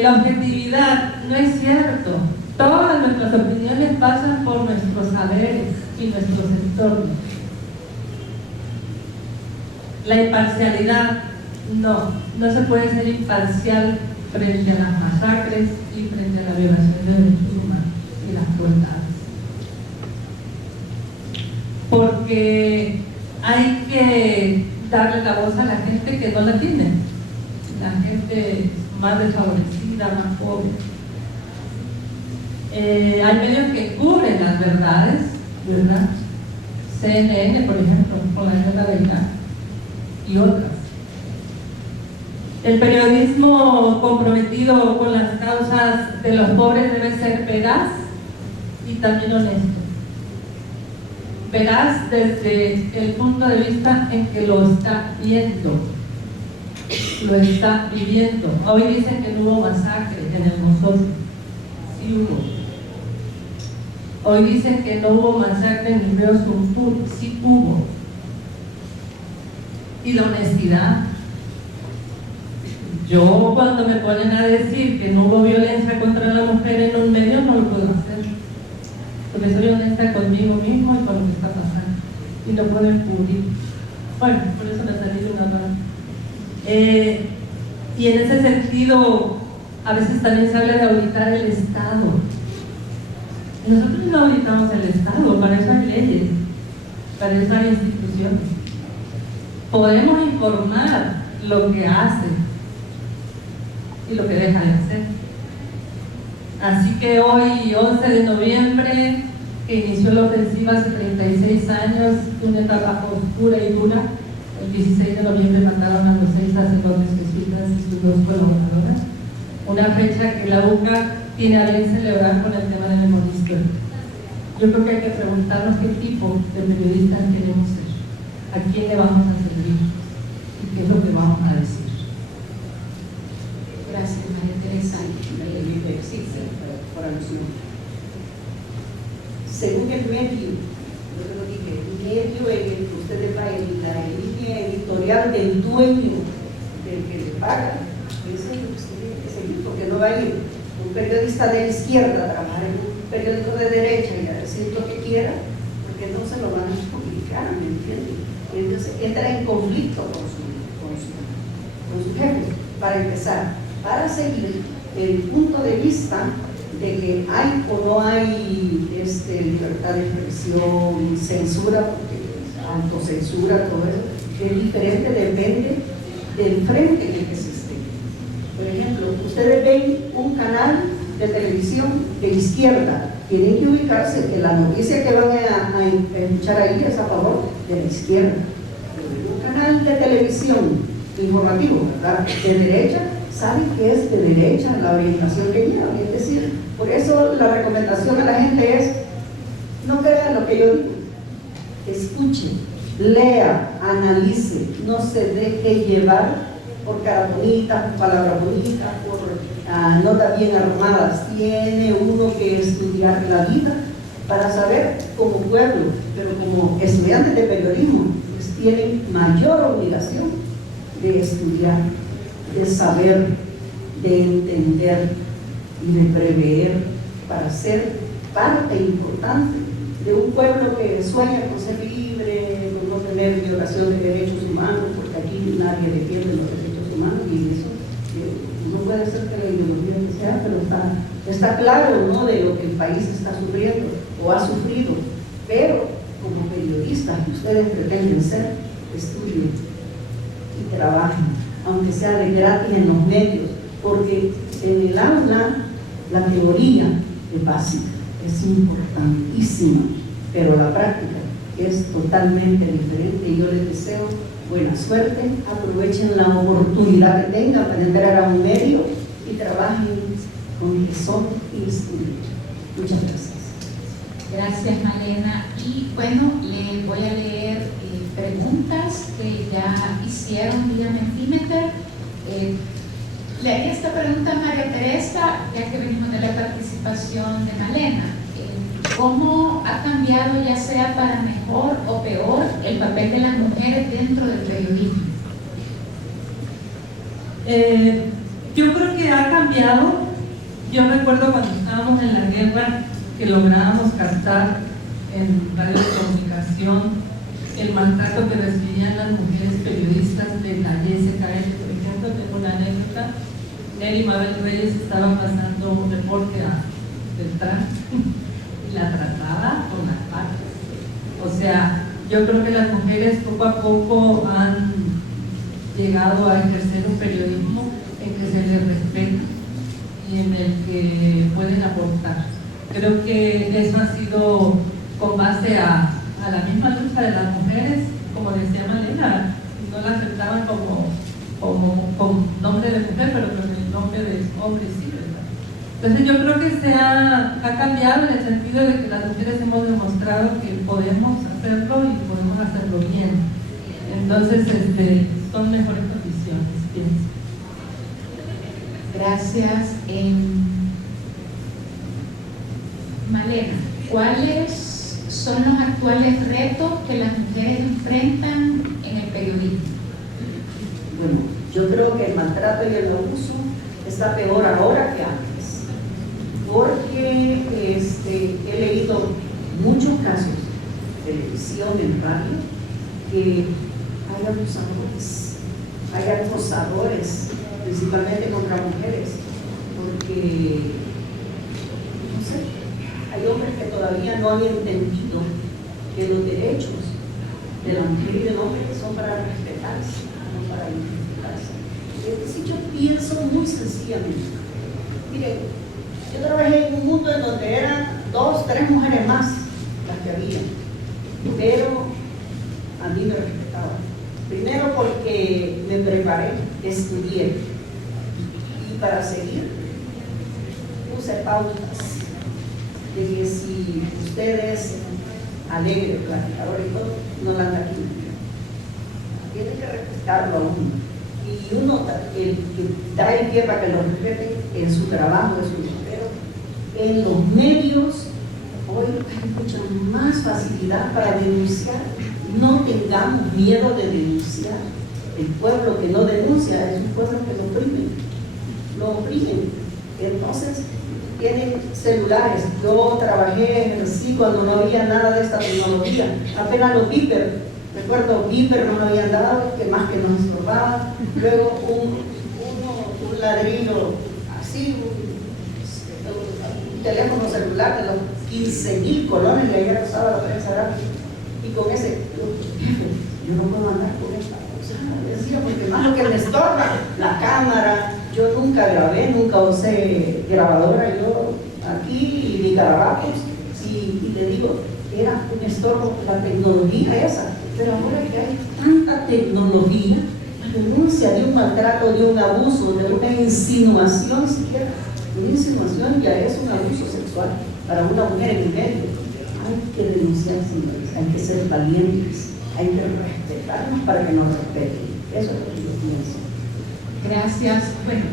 La objetividad no es cierto. Todas nuestras opiniones pasan por nuestros saberes y nuestros entornos. La imparcialidad, no se puede ser imparcial frente a las masacres y frente a la violación de derechos humanos y las crueldades. Porque hay que darle la voz a la gente que no la tiene, la gente más desfavorecida, más pobre. Hay medios que cubren las verdades, ¿verdad? CNN, por ejemplo, con la guerra de Irak y otras. El periodismo comprometido con las causas de los pobres debe ser veraz y también honesto. Veraz desde el punto de vista en que lo está viendo, lo está viviendo. Hoy dicen que no hubo masacre en el Mossoso. Sí hubo. Hoy dicen que no hubo masacre en el río Sumpur. Sí hubo. Y la honestidad. Yo cuando me ponen a decir que no hubo violencia contra la mujer en un medio, no lo puedo hacer. Porque soy honesta conmigo mismo y con lo que está pasando. Y lo puedo encubrir. Bueno, por eso me salí de una parte. Y en ese sentido, a veces también se habla de auditar el Estado. Nosotros no auditamos el Estado, para eso hay leyes, para eso hay instituciones. Podemos informar lo que hace y lo que deja de hacer. Así que hoy, 11 de noviembre, que inició la ofensiva hace 36 años, una etapa oscura y dura, el 16 de noviembre mataron a los 6 sacerdotes jesuitas y sus 2 colaboradoras. Una fecha que la UCA tiene a bien celebrar con el tema de memoria histórica. Yo creo que hay que preguntarnos qué tipo de periodistas queremos ser, a quién le vamos a servir y qué es lo que vamos a decir. Gracias, María Teresa. Sí, por alusión. Según el medio, yo te lo dije, el medio en el que ustedes vayan, la línea editorial del dueño, del que le paga, eso es lo que usted tiene que seguir, porque no va a ir un periodista de izquierda a trabajar en un periódico de derecha y a decir lo que quiera, porque no se lo van a publicar, ¿me entienden? Entonces entra en conflicto con su jefe, para empezar, para seguir el punto de vista de que hay o no hay libertad de expresión, censura, porque autocensura, todo eso, es diferente, depende del frente en el que se esté. Por ejemplo, ustedes ven un canal de televisión de izquierda, tienen que ubicarse que la noticia que van a escuchar ahí es a favor de la izquierda. Pero un canal de televisión informativo, ¿verdad?, de derecha, saben que es de derecha la orientación que lleva. Es decir, por eso la recomendación a la gente es: no crean lo que yo digo, escuche, lea, analice, no se deje llevar por cara bonita, por palabras bonitas, por notas bien armadas. Tiene uno que estudiar la vida para saber como pueblo, pero como estudiantes de periodismo, pues tienen mayor obligación de estudiar, de saber, de entender y de prever para ser parte importante de un pueblo que sueña con ser libre, con no tener violación de derechos humanos, porque aquí nadie defiende los derechos humanos, y eso no puede ser que la ideología que sea, pero está claro, ¿no?, de lo que el país está sufriendo o ha sufrido. Pero como periodistas que ustedes pretenden ser, estudien y trabajen, aunque sea de gratis en los medios, porque en el aula la teoría es básica, es importantísima, pero la práctica es totalmente diferente. Y yo les deseo buena suerte, aprovechen la oportunidad que tengan para entrar a un medio y trabajen con tesón y estudien. Muchas gracias. Gracias, Malena. Y bueno, le voy a leer preguntas que ya hicieron vía Mentimeter. Le haría esta pregunta a María Teresa, ya que venimos de la participación de Malena. ¿cómo ha cambiado, ya sea para mejor o peor, el papel de las mujeres dentro del periodismo? Yo creo que ha cambiado. Yo recuerdo cuando estábamos en la guerra que lográbamos captar en radio de comunicación el maltrato que recibían las mujeres periodistas de la YSKL, por ejemplo. Tengo una anécdota. Nelly Mabel Reyes estaba pasando un reporte del tránsito y la trataba con las patas. O sea, yo creo que las mujeres poco a poco han llegado a ejercer un periodismo en que se les respeta y en el que pueden aportar. Creo que eso ha sido con base a la misma lucha de las mujeres, como decía Malena, no la aceptaban con nombre de mujer, pero con el nombre de hombre sí, ¿verdad? Entonces yo creo que se ha cambiado en el sentido de que las mujeres hemos demostrado que podemos hacerlo y podemos hacerlo bien. Entonces son mejores condiciones, pienso. Gracias. Malena, ¿cuáles son los actuales retos que las mujeres enfrentan en el periodismo? Bueno, yo creo que el maltrato y el abuso está peor ahora que antes, porque he leído muchos casos de televisión, en radio, que hay abusadores, hay acosadores, principalmente contra mujeres, porque, no sé, hay hombres que todavía no han entendido que los derechos de la mujer y del hombre son para respetarse, no para identificarse. Es decir, yo pienso muy sencillamente. Mire, yo trabajé en un mundo en donde eran 2, 3 mujeres más las que había, pero a mí me respetaban. Primero porque me preparé, estudié, y para seguir puse pautas de que si ustedes alegre, platicador y todo, no la anda aquí. Tiene que respetarlo a uno. Y uno, el que da el pie para que lo respete en su trabajo, en su dinero, en los medios, hoy hay mucha más facilidad para denunciar. No tengamos miedo de denunciar. El pueblo que no denuncia es un pueblo que lo oprimen. Entonces, tienen celulares. Yo trabajé así cuando no había nada de esta tecnología. Apenas los beepers, recuerdo beepers no me habían dado, que más que nos estorbaban. Luego un ladrillo así, un teléfono celular de los 15,000 colones le había usado la prensa gráfica. Y con ese, yo no puedo andar con esta cosa, decía, porque más lo que me estorba, la cámara. Yo nunca grabé, nunca usé grabadora, yo aquí y garabatos, y te digo, era un estorbo la tecnología esa, pero ahora que hay tanta tecnología, la denuncia de un maltrato, de un abuso, de una insinuación siquiera, una insinuación ya es un abuso sexual para una mujer en el medio. Hay que denunciar, señores, hay que ser valientes, hay que respetarnos para que nos respeten. Eso es lo que yo pienso. Gracias. Bueno,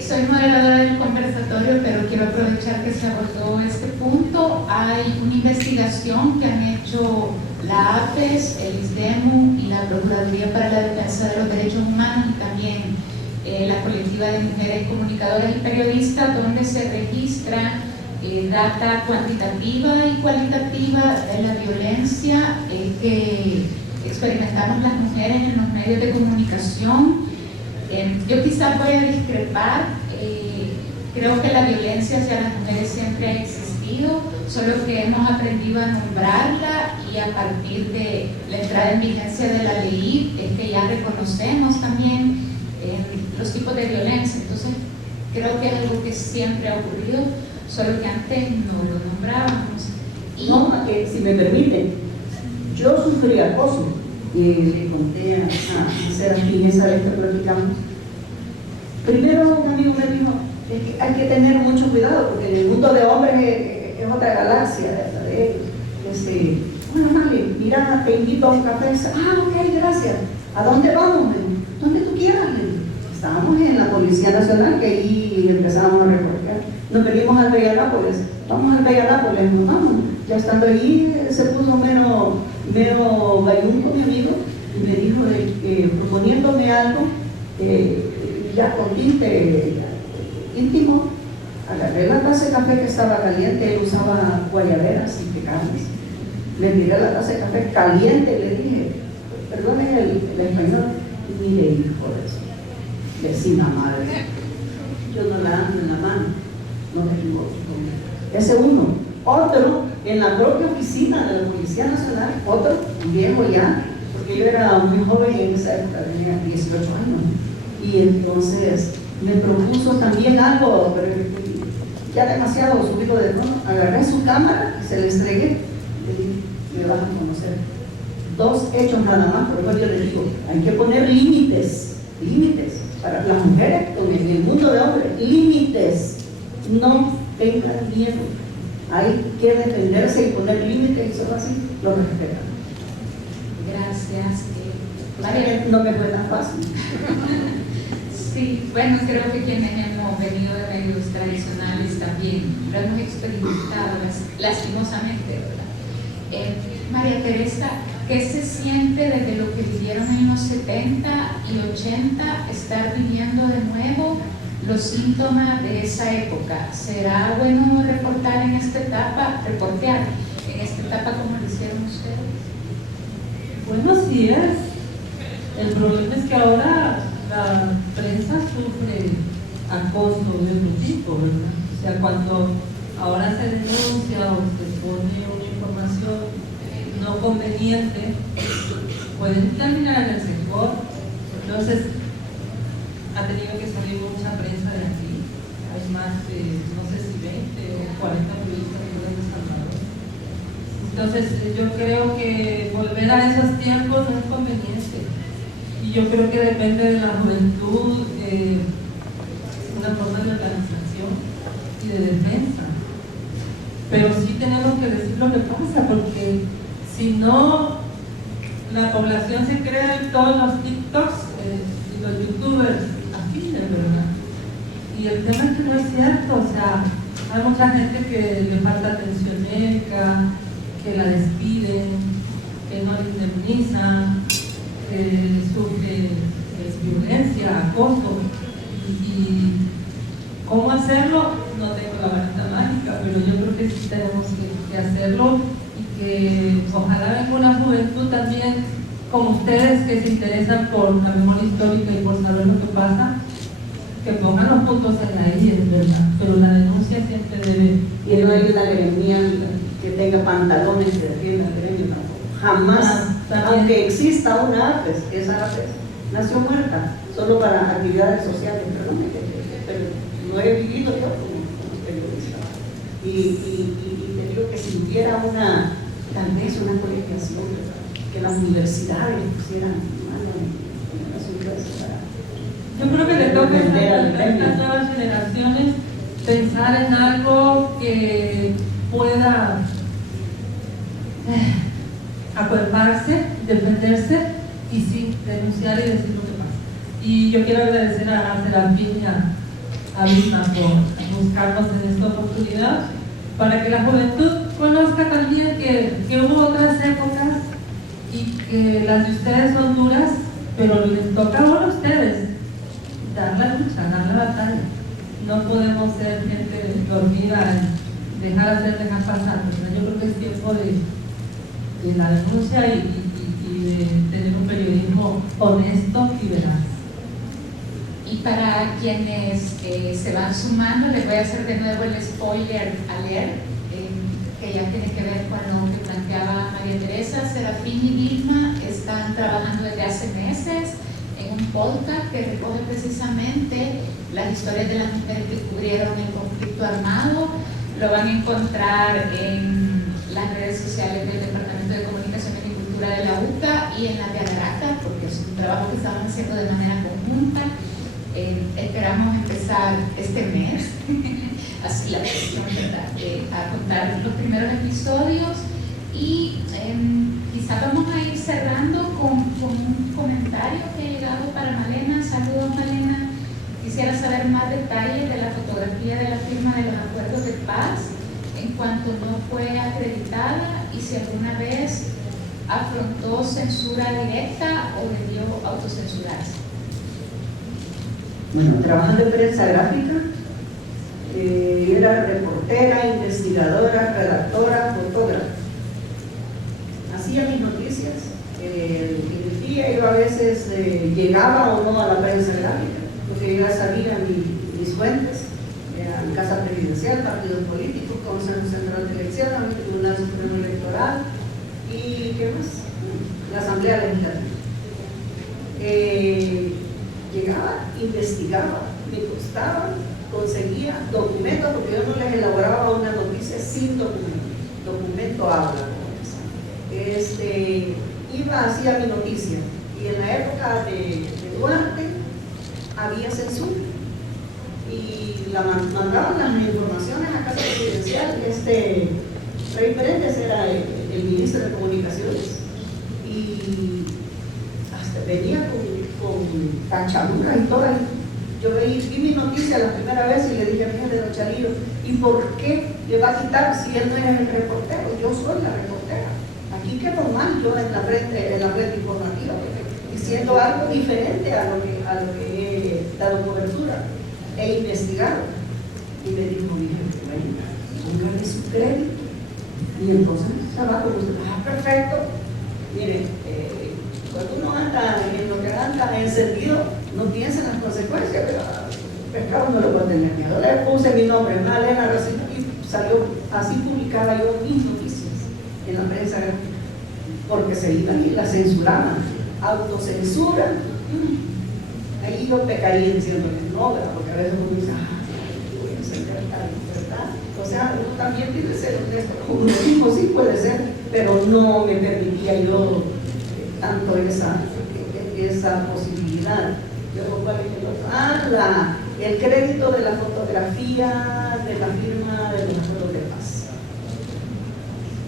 soy moderadora del conversatorio, pero quiero aprovechar que se abordó este punto. Hay una investigación que han hecho la APES, el ISDEMU y la Procuraduría para la Defensa de los Derechos Humanos y también la colectiva de mujeres comunicadoras y periodistas, donde se registra data cuantitativa y cualitativa de la violencia que experimentamos las mujeres en los medios de comunicación. Yo quizás voy a discrepar, creo que la violencia hacia las mujeres siempre ha existido, solo que hemos aprendido a nombrarla y a partir de la entrada en vigencia de la ley es que ya reconocemos también los tipos de violencia. Entonces creo que es algo que siempre ha ocurrido, solo que antes no lo nombrábamos. Y no, si me permiten, yo sufrí acoso y le conté a Serafín esa vez que platicamos. Primero un amigo me dijo, es que hay que tener mucho cuidado porque en el mundo de hombres es otra galaxia de ellos. Bueno, Mali, mira, te invito a un café. Ok, gracias. ¿A dónde vamos? Donde tú quieras. Estábamos en la Policía Nacional, que ahí empezamos a recorrer. nos venimos al Bella Nápoles, vamos al Bella Nápoles, nos vamos. Ya estando ahí se puso mero bayunco mi amigo y me dijo proponiéndome algo ya con tinte íntimo. Agarré la taza de café que estaba caliente, él usaba guayaberas y pecanes. Le miré la taza de café caliente y le dije, perdonen el español, mire hijo de eso, vecina madre, yo no la ando en la mano, no te equivoques conmigo. Ese uno, otro, en la propia oficina de la Policía Nacional, otro, viejo ya, porque yo era muy joven en esa época, tenía 18 años, y entonces me propuso también algo, pero ya demasiado subido de tono. Agarré su cámara y se le entregué, le dije, me vas a conocer 2 hechos nada más, pero yo le digo, hay que poner límites para las mujeres en el mundo de hombres, límites, no tengan miedo, hay que defenderse y poner límites y solo así lo respetan. Gracias. María. No me fue tan fácil. Sí, bueno, creo que quienes hemos venido de medios tradicionales también lo hemos experimentado lastimosamente, ¿verdad? María Teresa, ¿qué se siente desde lo que vivieron en los 70 y 80 estar viviendo de nuevo los síntomas de esa época? ¿Será bueno reportear en esta etapa como lo hicieron ustedes? Bueno, sí es. El problema es que ahora la prensa sufre acoso de otro tipo, ¿verdad? O sea, cuando ahora se denuncia o se pone una información no conveniente, pueden terminar en el sector. Entonces, ha tenido que salir mucha prensa de aquí. Hay más de, no sé si 20 o 40 periodistas de San Salvador. Entonces, yo creo que volver a esos tiempos no es conveniente. Y yo creo que depende de la juventud, una forma de organización y de defensa. Pero sí tenemos que decir lo que pasa, porque si no, la población se crea en todos los TikToks y los youtubers afines, ¿verdad? Y el tema es que no es cierto, o sea, hay mucha gente que le falta atención médica, que la despiden, que no la indemnizan, que sufre violencia, acoso. Y cómo hacerlo, no tengo la varita mágica, pero yo creo que sí tenemos que hacerlo, y que ojalá venga una juventud también como ustedes que se interesan por la memoria histórica y por saber lo que pasa, que pongan los puntos en la I, es verdad, pero la denuncia siempre debe. Y no hay una gremial que tenga pantalones que defienda el gremio tampoco. Jamás, aunque exista una APES, esa APES nació muerta, solo para actividades sociales, pero no he vivido yo como periodista. Y te digo que si hubiera tal vez una colegiación, que las universidades pusieran mano en las universidades. Yo creo que le toca a estas nuevas generaciones pensar en algo que pueda acuerparse, defenderse y sí, denunciar y decir lo que pasa. Y yo quiero agradecer a Serafín y a Vilma por buscarnos en esta oportunidad, para que la juventud conozca también que hubo otras épocas y que las de ustedes son duras, pero les toca ahora a ustedes dar la lucha, dar la batalla. No podemos ser gente dormida y dejar pasar. Yo creo que es tiempo de la denuncia y de tener un periodismo honesto y veraz. Y para quienes se van sumando, les voy a hacer de nuevo el spoiler alert, que ya tiene que ver con lo que planteaba María Teresa. Serafín y Vilma están trabajando desde hace meses en un podcast que recoge precisamente las historias de las mujeres que cubrieron el conflicto armado. Lo van a encontrar en las redes sociales del Departamento de Comunicación y Cultura de la UCA y en la de Agarata, porque es un trabajo que estaban haciendo de manera conjunta. Esperamos empezar este mes, así la presión, ¿verdad?, a contar los primeros episodios, y quizá vamos a ir cerrando con un comentario que ha llegado para Malena. Saludos, Malena. Quisiera saber más detalles de la fotografía de la firma de los acuerdos de paz en cuanto no fue acreditada y si alguna vez afrontó censura directa o debió autocensurarse. Bueno, trabajando en prensa gráfica, era reportera, investigadora, redactora, fotógrafa. Hacía mis noticias. En el día yo a veces llegaba o no a la prensa gráfica, porque yo ya sabía mis fuentes, era mi casa presidencial, partidos políticos, Consejo Central de Elecciones, el Tribunal Supremo Electoral y ¿qué más? La Asamblea Legislativa. Llegaba, investigaba, me costaba, conseguía documentos, porque yo no les elaboraba una noticia sin documento. Documento habla. Iba, hacía mi noticia, y en la época de Duarte había censura y mandaban las informaciones a casa presidencial. Rey Pérez era el ministro de Comunicaciones y hasta venía con cachamura y todo. Yo vi mi noticia la primera vez y le dije a mi jefe de Chalillo, ¿y por qué le va a quitar si él no es el reportero? Yo soy la reportera. Aquí quedó mal yo en la red informativa, diciendo algo diferente a lo que he dado cobertura, he investigado. Y me dijo mi jefe, póngale su crédito. Y entonces trabajo, perfecto. Miren, cuando uno anda en lo que anda encendido, no piensa en las consecuencias, pero el pescado no lo puede tener miedo. Le puse mi nombre, Malena Racina, y salió, así publicaba yo mis noticias en la prensa gráfica, porque se iban y la censuraban, autocensura. Ahí yo pecaría diciéndole no, porque a veces uno dice, voy a encender tal libertad. O sea, uno también tiene que ser honesto. Como uno mismo sí puede ser, pero no me permitía yo tanto esa posibilidad. El crédito de la fotografía de la firma de los acuerdos de paz.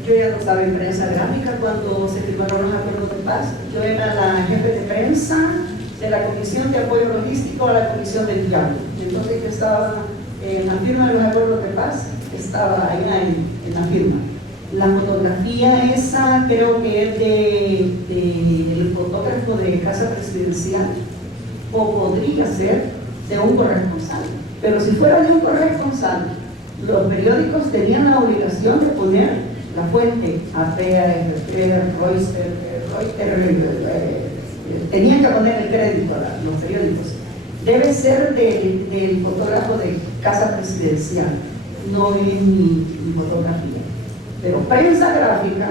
Yo ya no estaba en prensa gráfica cuando se firmaron los acuerdos de paz. Yo era la jefe de prensa de la Comisión de Apoyo Logístico a la Comisión de Diálogo. Entonces yo estaba en la firma de los acuerdos de paz, estaba allá en la firma. La fotografía esa creo que es del fotógrafo de Casa Presidencial, o podría ser de un corresponsal. Pero si fuera de un corresponsal, los periódicos tenían la obligación de poner la fuente, AP, Reuters, tenían que poner el crédito a los periódicos. Debe ser del fotógrafo de Casa Presidencial, no es mi fotografía. Pero Prensa Gráfica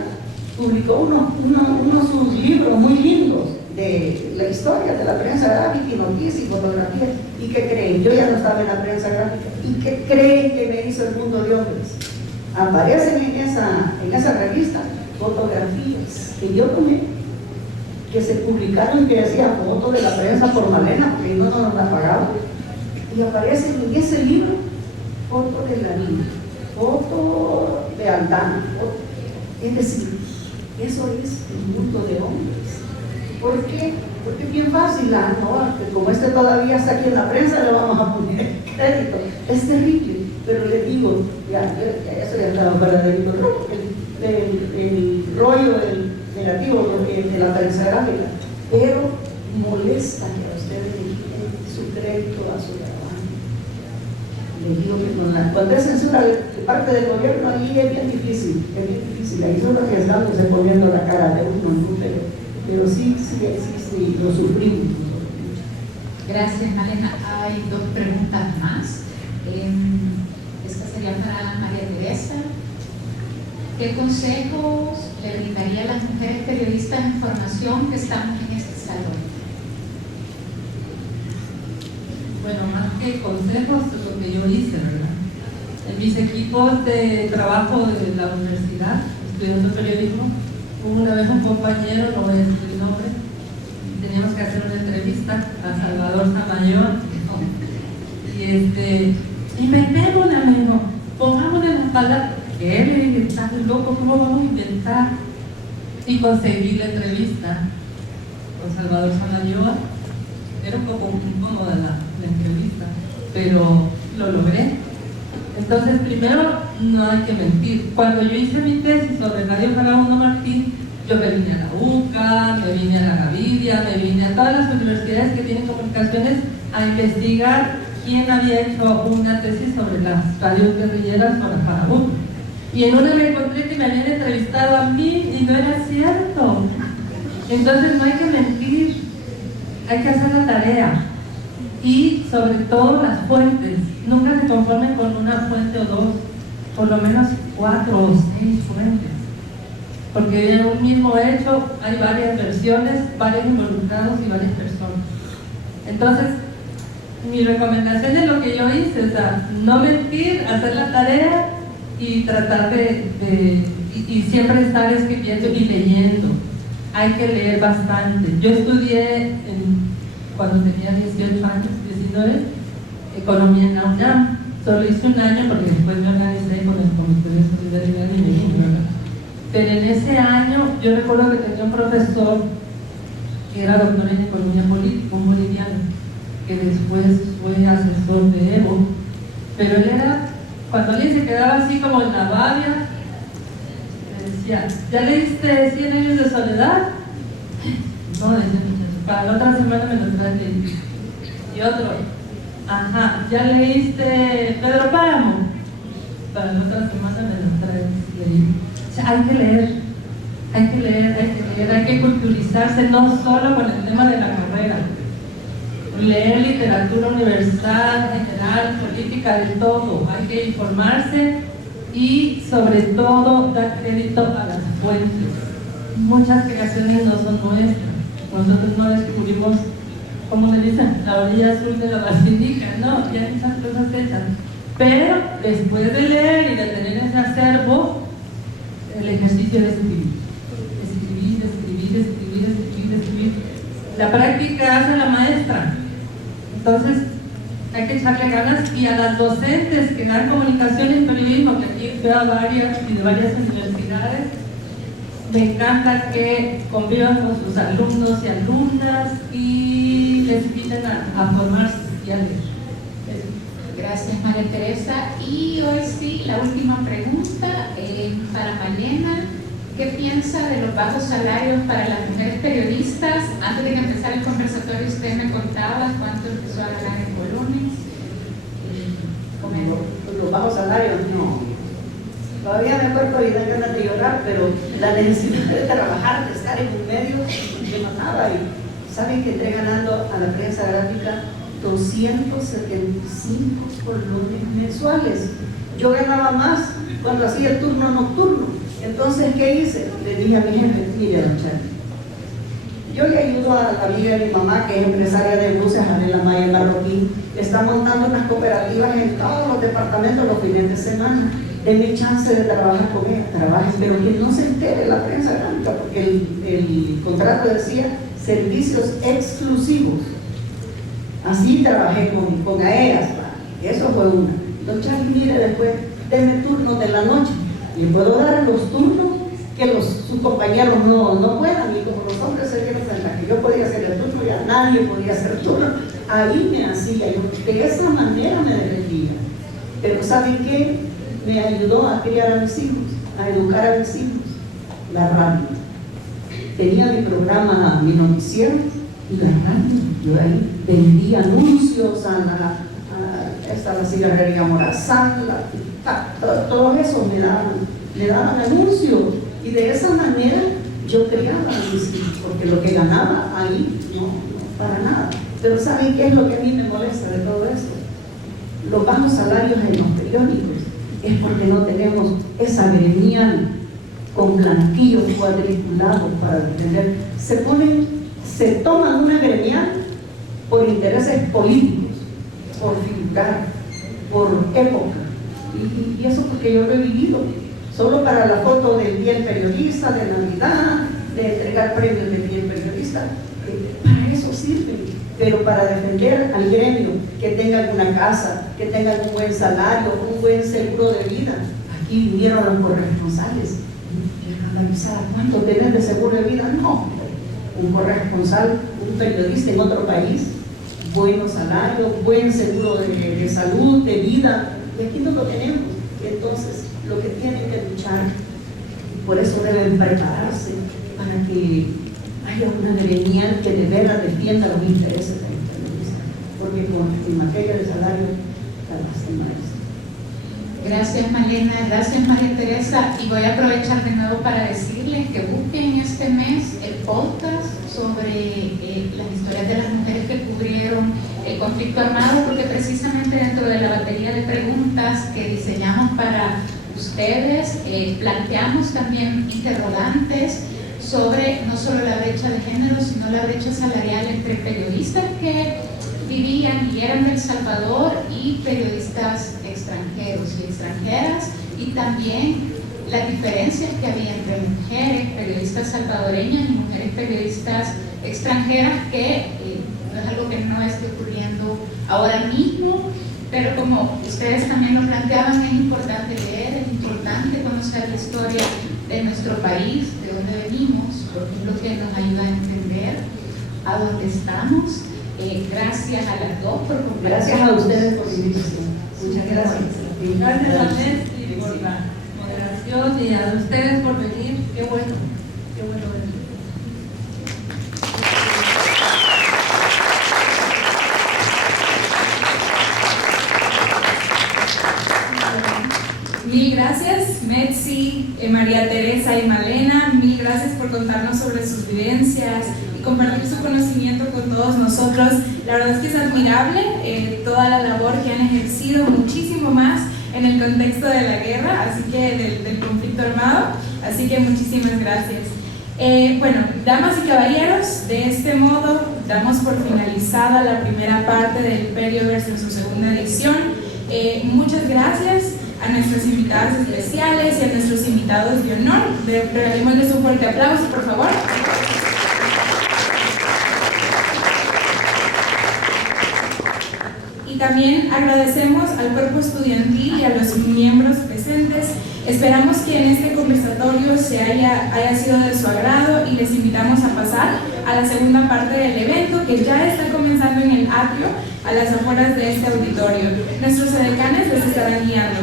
publicó unos sus libros muy lindos de la historia de la prensa gráfica y noticias y fotografías. ¿Y qué creen? Yo ya no estaba en la prensa gráfica. ¿Y qué creen que me hizo el mundo de hombres? Aparecen en esa revista fotografías que yo tomé, que se publicaron, que decía foto de la prensa por Malena, porque no nos la pagaban. Y aparecen en ese libro foto de la niña, foto de Aldana. Es decir, eso es el mundo de hombres. ¿Por qué? Porque es bien fácil, como todavía está aquí en la prensa, le vamos a poner crédito. Es terrible, pero le digo, eso ya estaba para el rollo del negativo de la prensa gráfica, pero molesta que a ustedes le quiten su crédito a su trabajo. Les digo que cuando es censura de parte del gobierno, ahí es bien difícil, ahí son arriesgándose poniendo la cara de uno, pero sí, lo sufrimos. Gracias, Malena. Hay dos preguntas más. Esta sería para María Teresa. ¿Qué consejos le brindaría a las mujeres periodistas en formación que estamos en este salón? Bueno, más que consejos, es lo que yo hice, ¿verdad? En mis equipos de trabajo de la universidad, estudiando periodismo, hubo una vez un compañero, no voy a decir el nombre, teníamos que hacer una entrevista a Salvador Samayor, y me pego un amigo, pongámosle las palabras, que él está loco, ¿cómo vamos a inventar? Y conseguí la entrevista con Salvador Samayor. Era un poco incómoda la entrevista, pero lo logré. Entonces, primero, no hay que mentir. Cuando yo hice mi tesis sobre Radio Jalauno Martín, yo me vine a la UCA, me vine a la Gavidia, me vine a todas las universidades que tienen comunicaciones a investigar quién había hecho una tesis sobre las radios guerrilleras para Faraón. Y en una me encontré que me habían entrevistado a mí y no era cierto. Entonces no hay que mentir, hay que hacer la tarea. Y sobre todo las fuentes, nunca se conformen con una fuente o dos, por lo menos 4 o 6 fuentes. Porque en un mismo hecho hay varias versiones, varios involucrados y varias personas. Entonces, mi recomendación es lo que yo hice, o sea, no mentir, hacer la tarea y tratar y siempre estar escribiendo y leyendo. Hay que leer bastante. Yo estudié cuando tenía 18 años, 19, economía en la UNAM. Solo hice un año porque después yo analicé con el Comité de Solidaridad y México. Pero en ese año yo recuerdo que tenía un profesor que era doctor en economía política, un boliviano, que después fue asesor de Evo. Pero él era, cuando alguien se quedaba así como en la babia, le decía, ¿ya leíste 100 años de soledad? No, decía el muchacho, para la otra semana me lo traes leído. Y otro, ajá, ¿ya leíste Pedro Páramo? Para la otra semana me lo traes leído. O sea, hay que leer, hay que leer, hay que leer, hay que culturizarse, no solo con el tema de la carrera. Leer literatura universal, general, política, de todo. Hay que informarse y sobre todo dar crédito a las fuentes. Muchas creaciones no son nuestras. Nosotros no descubrimos, como se dice, la orilla azul de la basílica, no, ya hay muchas cosas hechas. Pero después de leer y de tener ese acervo, el ejercicio de escribir. Escribir. La práctica hace la maestra. Entonces, hay que echarle ganas, y a las docentes que dan comunicación y periodismo, que aquí veo a varias y de varias universidades, me encanta que convivan con sus alumnos y alumnas y les inviten a formarse y a leer. Gracias, María Teresa. Y hoy sí, la última pregunta para Malena. ¿Qué piensa de los bajos salarios para las mujeres periodistas? Antes de que empezara el conversatorio, usted me contaba cuánto empezó a ganar en colones. Los bajos salarios, no. Todavía me acuerdo y dan ganas de llorar, pero la necesidad de trabajar, de estar en un medio, me mataba. Y saben que entré ganando a la prensa gráfica 275 colones mensuales. Yo ganaba más cuando hacía el turno nocturno. Entonces, ¿qué hice? Le dije a mi jefe, mire, don Charlie, yo le ayudo a la amiga de mi mamá, que es empresaria de buses, Anela Maya Marroquín, está montando unas cooperativas en todos los departamentos los fines de semana. Denme chance de trabajar con ella, trabaje, pero que no se entere la prensa gráfica, porque el contrato decía servicios exclusivos. Así trabajé con AEAS, eso fue una. Don Charlie, mire, después, denme turnos de la noche. Le puedo dar los turnos que sus compañeros no puedan, y como los hombres se dieron cuenta que yo podía hacer el turno, ya nadie podía hacer el turno, ahí me hacía, yo de esa manera me defendía. Pero ¿saben qué? Me ayudó a criar a mis hijos, a educar a mis hijos, la radio. Tenía mi programa, mi noticiero, y la radio. Yo ahí vendía anuncios a la cigarrería Morazán, todos esos me daban anuncios, y de esa manera yo criaba a mis hijos, porque lo que ganaba ahí no para nada. Pero ¿saben qué es lo que a mí me molesta de todo esto? Los bajos salarios en los periódicos es porque no tenemos esa gremial con blanquillos cuadriculados para defender. Se toman una gremial por intereses políticos, por figurar, por época. Y eso porque yo lo he vivido, solo para la foto del Día del Periodista, de Navidad, de entregar premios del Día del Periodista, para eso sirve, pero para defender al gremio, que tengan una casa, que tengan un buen salario, un buen seguro de vida. Aquí vinieron los corresponsales, ¿cuánto tenés de seguro de vida? No, un corresponsal, un periodista en otro país, buenos salarios, buen seguro de salud, de vida, y aquí no lo tenemos. Entonces, lo que tienen que luchar, por eso deben prepararse para que haya una gremial que de verdad defienda los intereses de los periodistas, porque en materia de salario está lástima eso. Gracias Malena, gracias María Teresa, y voy a aprovechar de nuevo para decirles que busquen este mes el podcast sobre las historias de las mujeres que cubrieron el conflicto armado, porque precisamente dentro de la batería de preguntas que diseñamos para ustedes, planteamos también interrogantes sobre no solo la brecha de género, sino la brecha salarial entre periodistas que vivían y eran de El Salvador y periodistas extranjeros y extranjeras, y también las diferencias que había entre mujeres periodistas salvadoreñas y mujeres periodistas extranjeras, que no es algo que no esté ocurriendo ahora mismo, pero como ustedes también lo planteaban, es importante leer, es importante conocer la historia de nuestro país, de dónde venimos, porque es lo que nos ayuda a entender a dónde estamos. Gracias a las dos por compartir. Gracias a ustedes por la invitación. Muchas gracias. Gracias a Messi por la moderación y a ustedes por venir. Qué bueno venir. Mil gracias, Metsi, María Teresa y Malena. Mil gracias por contarnos sobre sus vivencias y compartir su conocimiento con todos nosotros. La verdad es que es admirable toda la labor que han ejercido, muchísimo más en el contexto de la guerra, así que del conflicto armado. Así que muchísimas gracias. Bueno, damas y caballeros, de este modo damos por finalizada la primera parte del Perioverse en su segunda edición. Muchas gracias a nuestros invitados especiales y a nuestros invitados de honor. Regalémosles un fuerte aplauso, por favor. Y también agradecemos al cuerpo estudiantil y a los miembros presentes. Esperamos que en este conversatorio haya sido de su agrado, y les invitamos a pasar a la segunda parte del evento, que ya está comenzando en el atrio a las afueras de este auditorio. Nuestros edecanes les estarán guiando.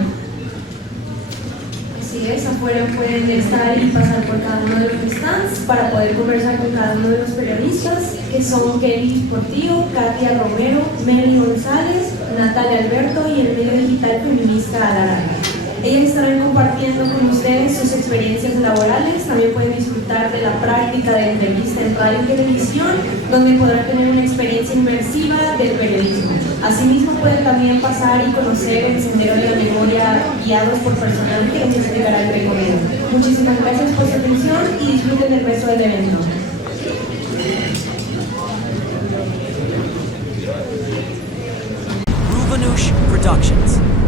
Así es, afuera pueden estar y pasar por cada uno de los stands para poder conversar con cada uno de los periodistas, que son Kelly Portillo, Katia Romero, Meli González, Natalia Alberto y el medio digital feminista A la Larga. Ellas estarán compartiendo con ustedes sus experiencias laborales. También pueden disfrutar de la práctica de entrevista en radio y televisión, donde podrán tener una experiencia inmersiva del periodismo. Asimismo, pueden también pasar y conocer el Sendero de la Memoria, guiados por personal que les explicará el recorrido. Muchísimas gracias por su atención y disfruten del resto del evento. Ruvanush Productions.